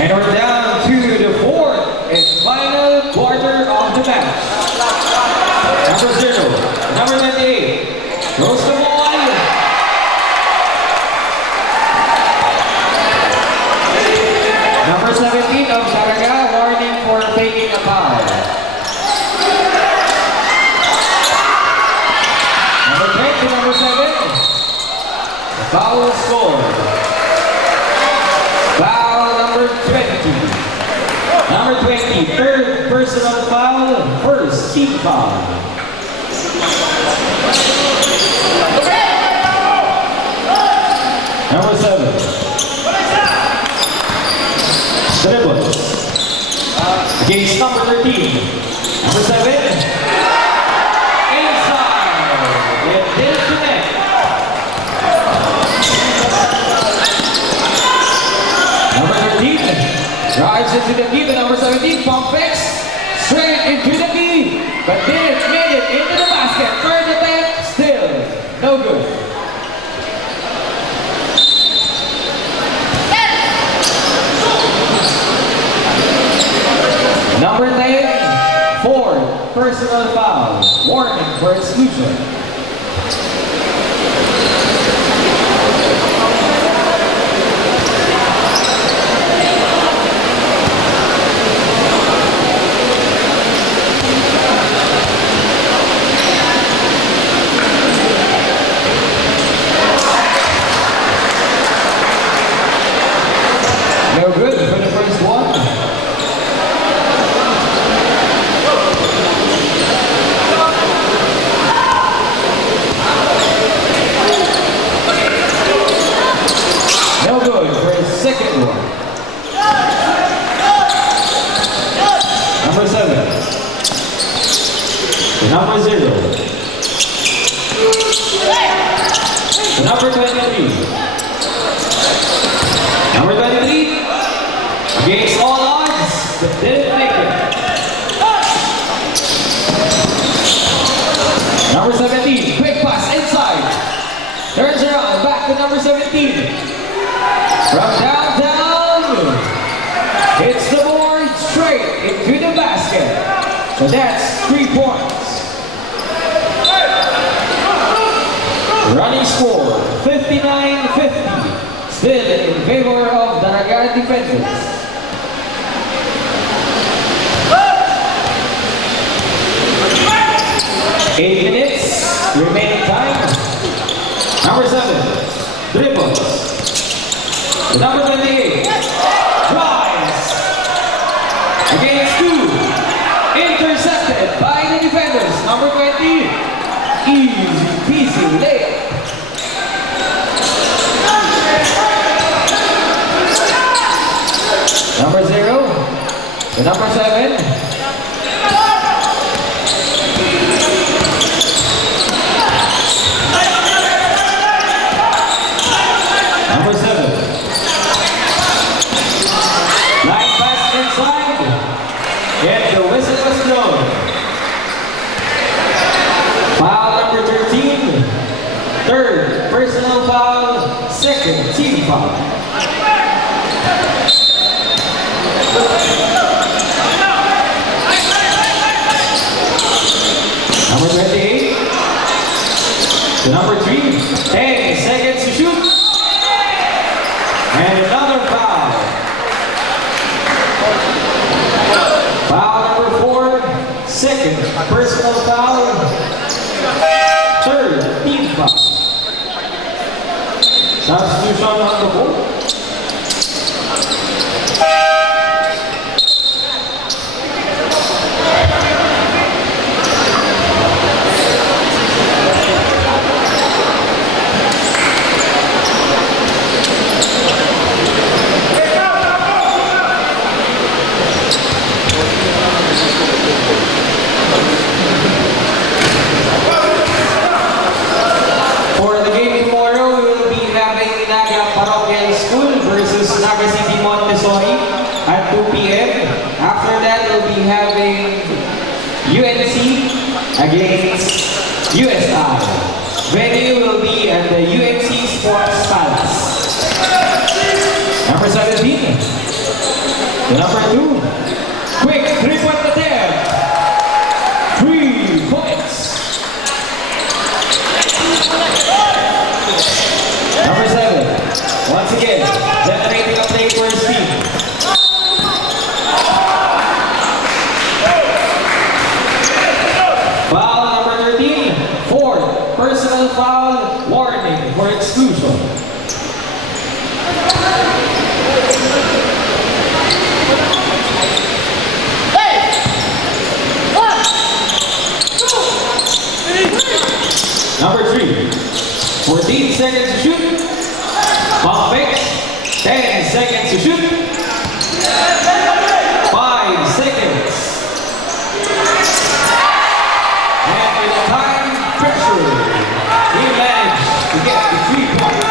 And we're down to the 4th and final quarter of the match. Number 0, number 98, throws the ball. Number 17 of Saraga, warning for taking personal foul, first team foul. Number 7. Dribble. Against number 13. Number 7. Inside. It didn't connect. Number 13. Drives into the key. The number 17. Pump fakes. Straight into the key. But didn't make it into the basket. Third attempt. Still no good. Number 10, 4, personal foul. Warning for exclusion. No good for the first one. No good for his second one. Number 7. The number 0. The number 23. Number 23. Against all odds, but didn't make it. Number 17. Quick pass inside. Turns around, back to number 17. From downtown, hits the board straight into the basket. So that's 3 points. Running score, 59-50. Still in favor of the Nagar defenders. 8 minutes, remaining time. Number 7, dribbles. Number 28, drives. Against 2, intercepted by the defenders. Number 20, easy peasy layup. Number 0, the number 7. Number 7. Line pass inside. And the whistle was blown. Foul number 13. Third personal foul. Second team foul. Number 28. The number 3. 10 seconds to shoot. And another foul. Foul number 4, second personal foul, third team foul. Substitution on the board. For the game tomorrow, we will be having Naga Parochial School versus Naga City Montessori at 2 p.m. After that, we'll be having UNC against USI. Venue will be at the UNC Sports Palace. Number 17. The number 2. Quick 3-point attempt. 3 points. Number 7. Once again, generating a play for his team. Foul number 13. 4. Personal foul. Warning for exclusion. seconds to shoot. Pump fakes. 10 seconds to shoot. 5 seconds. And with time pressure, he managed to get the 3 points.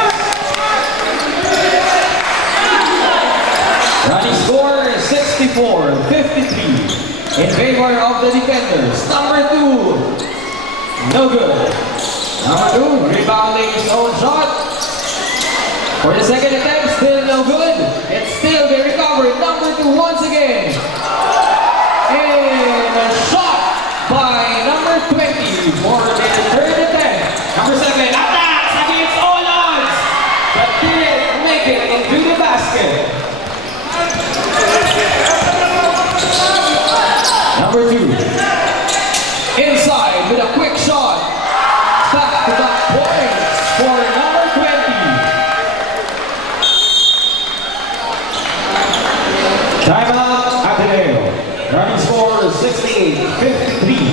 Running score 64-53 in favor of the defenders. Number 2, no good. Number 2, rebounding his own shot. For the second attempt, still no good. It's still the recovery. Number 2 once again. And a shot by number 20 for the third attempt. Number 7, attacks against all odds, but didn't make it into the basket. Number 2, inside with a quick shot. Back-to-back points for number 20. Timeout, ADNU. Running score 68-53 in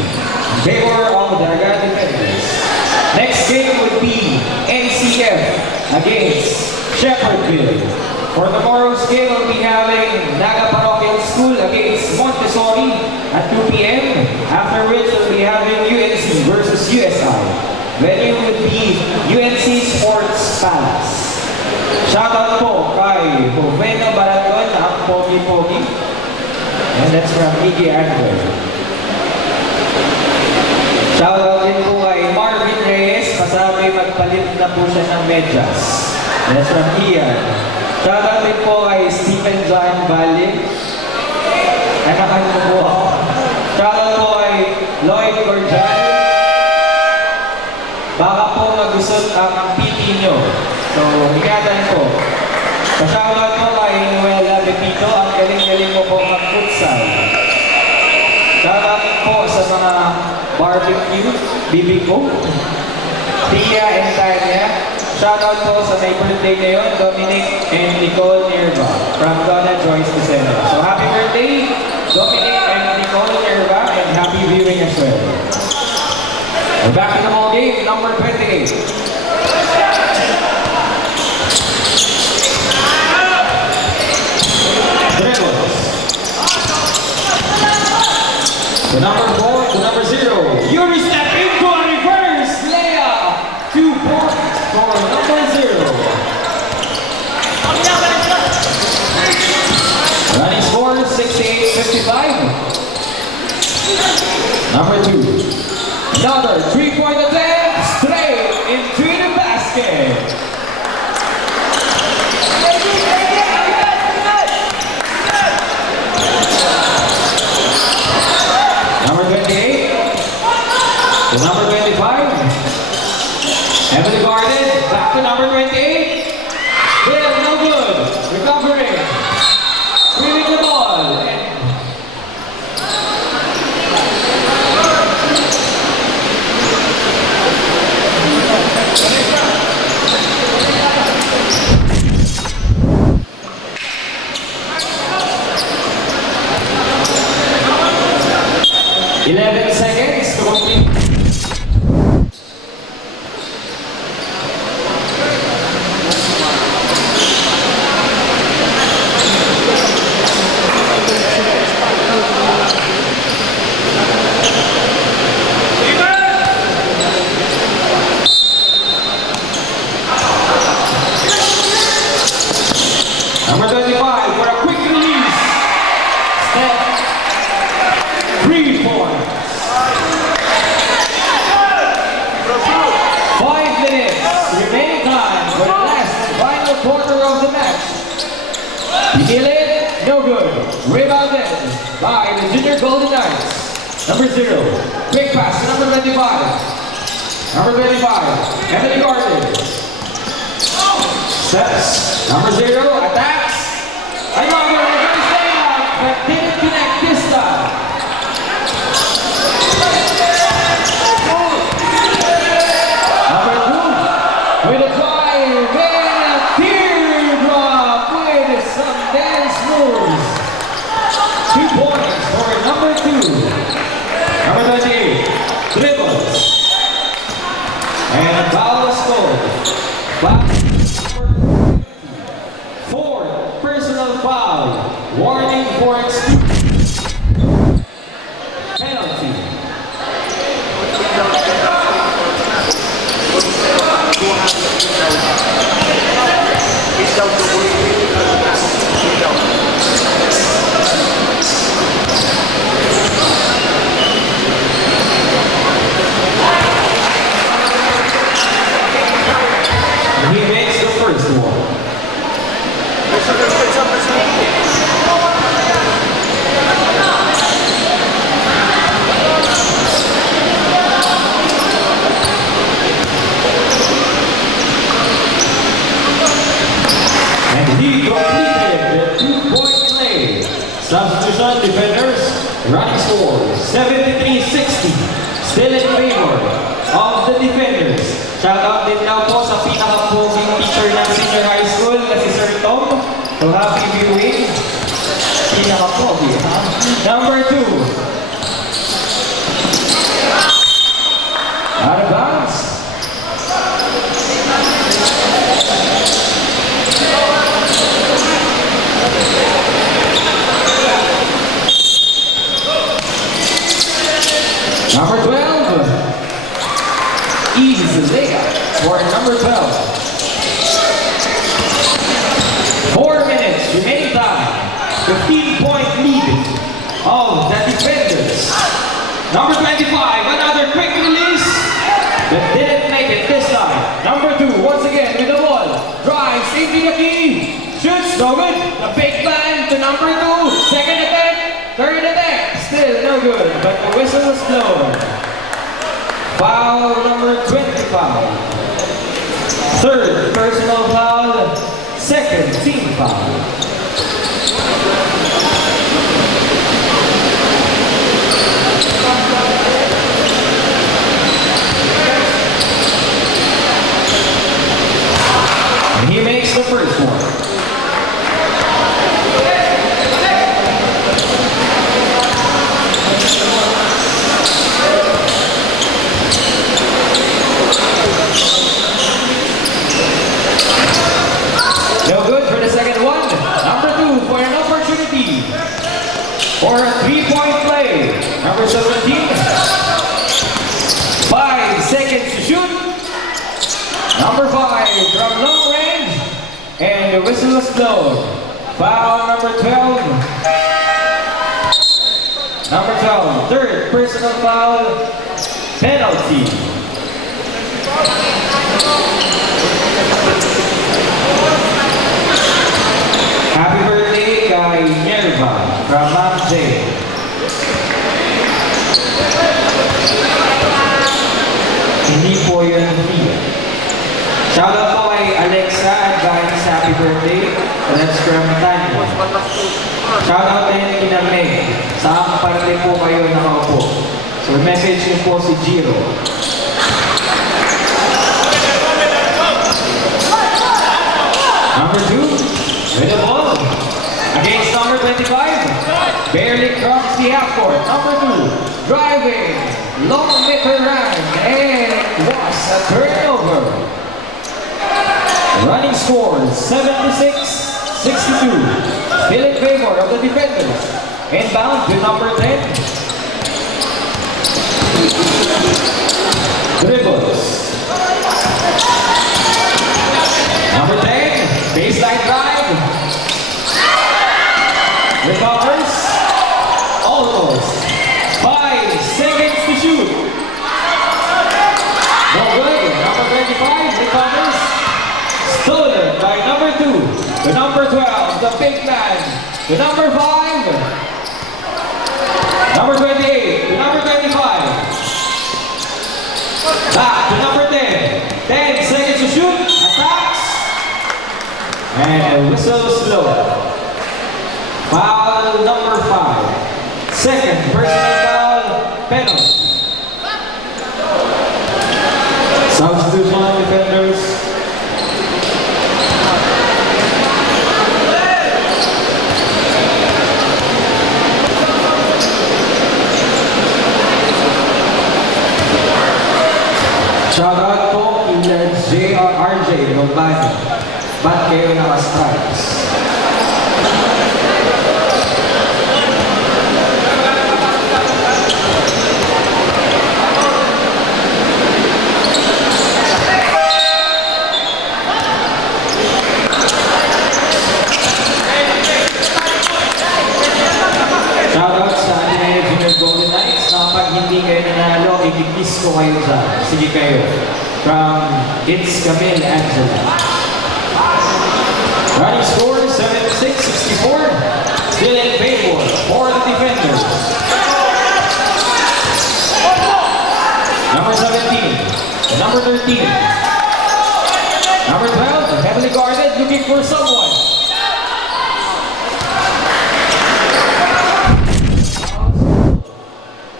favor of the Agad defenders. Next game would be NCF against Shepherdville. For tomorrow's game, we'll be having Naga Parochial School against Montessori at 2 p.m. After which, we'll be having UNC versus USI. Venue would be UNC Sports Palace. Shoutout po kay Boveno Baraton, ang pogi-pogi. And that's from Iggy Adler. Shoutout din po kay Marvin Reyes, kasabay magpalit na po siya ng medyas. That's from Ian. Shoutout din po kay Stephen John Valle. Anakan mo po ako. Shoutout po kay Lloyd Cordial. Baka po magusot ang PT nyo. So, ingatan po. Shoutout po kay Noela Pepito. Ang galing-galing mo po mag-futsal. Shoutout po sa mga barbecue, Bicol, Tia and Tanya. Shoutout po sa may birthday ngayon, Dominic and Nicole Nerva from Donna Joyce Lucena. So happy birthday, Dominic and Nicole Nerva, and happy viewing as well. We're back in the ball game, number 28. Dribbles. The number 4 to number 0. Yuri step into a reverse layup. 2 points for number 0. Running score 68-55. Number 2. Another 3-point attempt straight into the basket. Number 28 to number 25. Heavily guarded. Back to number 28. Still no good. Recovering. Winning the ball. Eleven seconds to complete. Number 25 for a quick release. Step. 3 points. 5 minutes remaining time for the last final quarter of the match. Feel it? No good. Rebounded by the Junior Golden Knights. Number 0. Quick pass to number 25. Number 25. Heavily guarded. Steps. Number 0. Attacks. Another reverse layup, but didn't connect this time. Number 2. With a drive and a teardrop with some dance moves. 2 points for number 2. Number 28. Dribbles. And a foul is scored Warning for penalty. He makes the first one. And he completed the two-point play. Substitution defenders, running score 73-60. Still in favor of the defenders. Shout out din daw po sa pinaka-posing teacher ng senior high school na si Sir Tom. So happy viewing. Pinaka-pogi, ha? Number 2. Out of bounds. Number 12. Easy layup for number 12. 4 minutes remaining time. 15-point lead of the defenders. Number 25, another quick release, but didn't make it this time. Number 2, once again with the ball. Drives into the key. Shoots, no good. The big man to number 2. Second attempt, third attempt. Still no good, but the whistle was blown. Foul number 25. Third personal foul, second team foul. And he makes the first one. No good for the second one. Number 2 for an opportunity for a 3-point play. Number 17. 5 seconds to shoot. Number 5 from long range. And the whistle is blown. Foul number 12. Number 12. Third personal foul. Penalty. Happy birthday kay Nerva from Ma'am J. Hindi po yun Fia. Shoutout po kay Alexa advance happy birthday. That's from Tanya. Shoutout din kina Meg. Saan parte po kayo nakaupo? So message niyo po si Jiro. Number 2, with the ball. Against number 25, barely crossed the half court. Number 2, driving, long meter run, and it was a turnover. Running score 76-62. Still in favor of the defenders. Inbound to number 10. Dribbles. Number 10, baseline drive. Recovers. Almost. 5 seconds to shoot. No good. Number 25 recovers. Stolen by number 2. The number 12, the big man. The number 5. Number 28. The number 25. Back to number 10. 10 seconds to shoot. Attacks. And whistle slow. Foul number 5. Second personal foul, penalty. Substitution defenders. Shout out po kila JRJ Rombani. Ba't kayo naka-stripes? kayo dyan. Sige kayo. From It's Camille Angela. Running score 76-64. Still in favor for the defenders. Number 17. And number 13. Number 12, heavily guarded, looking for someone.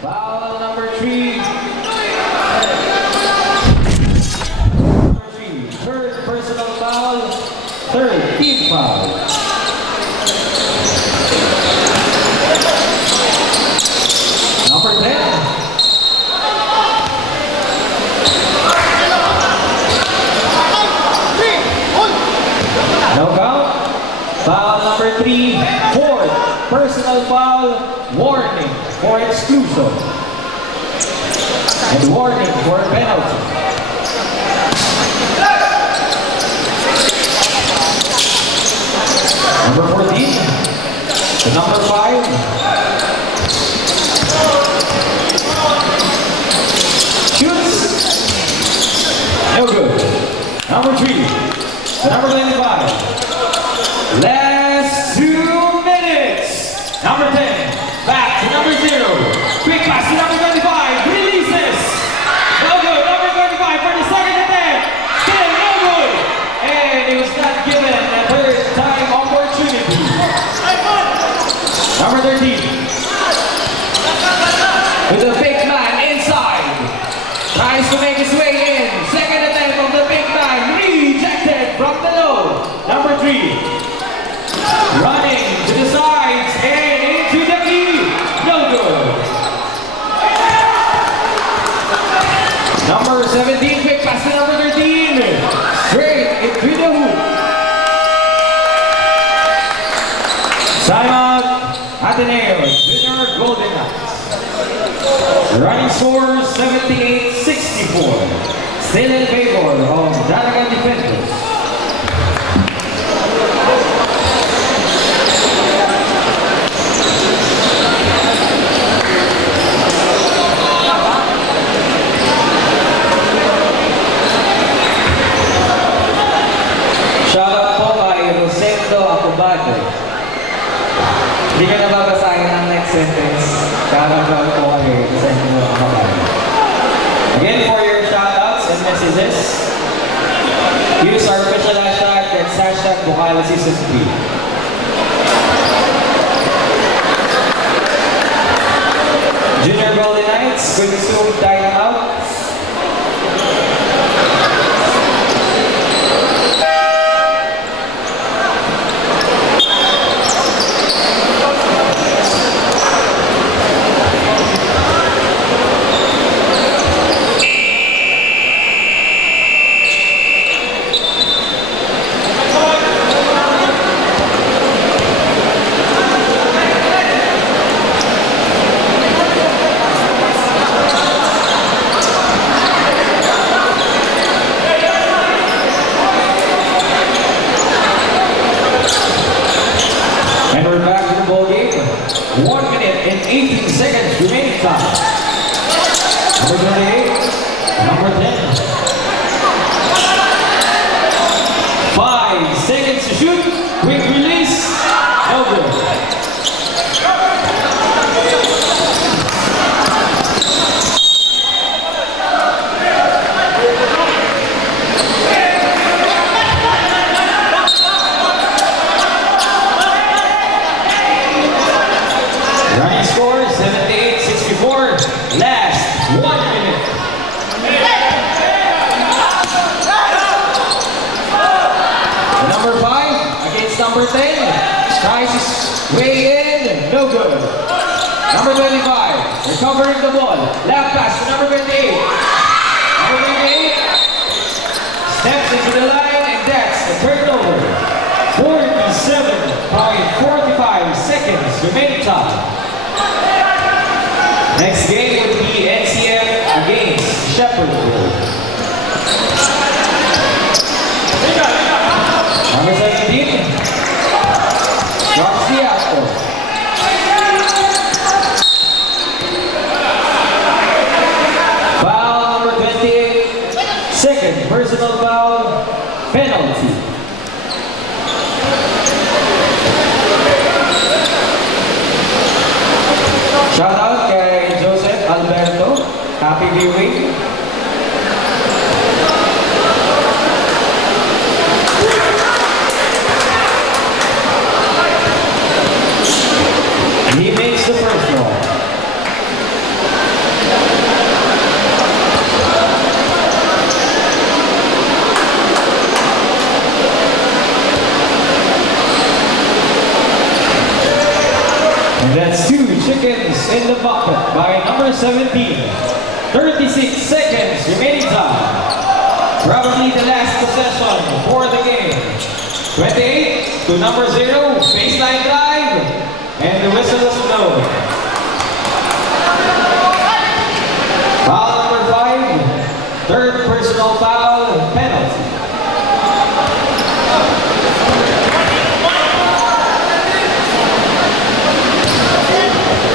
Foul number 3. Number 3, third personal foul, third team foul. Number 10. No count. Foul number 3, fourth personal foul, warning for exclusion. And warning for penalty. Number 14, to number 5. Shoots. No good. Number 3, to number 25. Last 2 minutes. Number 10, back to number 0. Quick pass to number 25. Releases. No good. Number 25 for the second attempt. Still no good. And it was not given a third time opportunity. Number 13. With the big man inside. Tries to make his way in. Second attempt of the big man. Rejected from below. Number 3. Running to the sides and into the key. No good. Number 17, quick pass to number 13. Straight into the hoop. Timeout, ADNU, Junior Golden Knights. Running score 78-64. Still in favor of Dalaga defenders. Hindi ka nababasahin ang next sentence. Kakagawa ko kayo. Basahin ko ang mga. Again, for your shoutouts and messages, use our official hashtag, that's hashtag BUCAL Season 3. Junior Golden Knights, going to time out. And we're back to the ball game. 1 minute and 18 seconds remaining time. Number 28, number 10. 5 seconds to shoot. Quick release. No good. Running score 78-64. Last 1 minute. Number 5 against number 10. Tries his way in. No good. Number 25 recovering the ball. Left pass to number 28. Number 28 steps into the line, and that's the turnover. 47.45 seconds remaining time. Next game would be NCF against Shepherdville. Number 17, Garciato. Foul viewing. He makes the first ball. And that's 2 chickens in the bucket by number 17. 36 seconds remaining time. Probably the last possession for the game. 28 to number 0, baseline drive, and the whistle is blown. Foul number 5, third personal foul, penalty.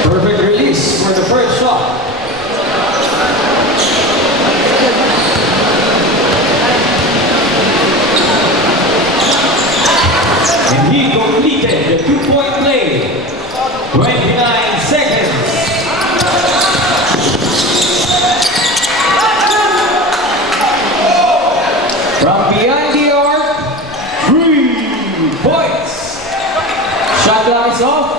Perfect release for the first shot. And he completed the 2-point play. 29 seconds. From behind the arc, 3 points. Shot clock is off.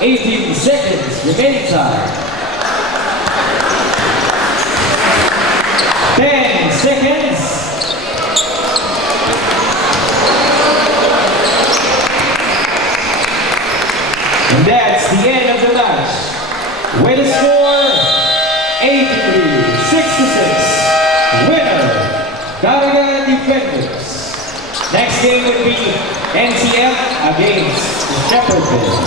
18 seconds remaining time. 10 seconds. And that's the end of the match. With a score, 83-66. Winner, Caraga Defenders. Next game would be NCF against Shepherdville.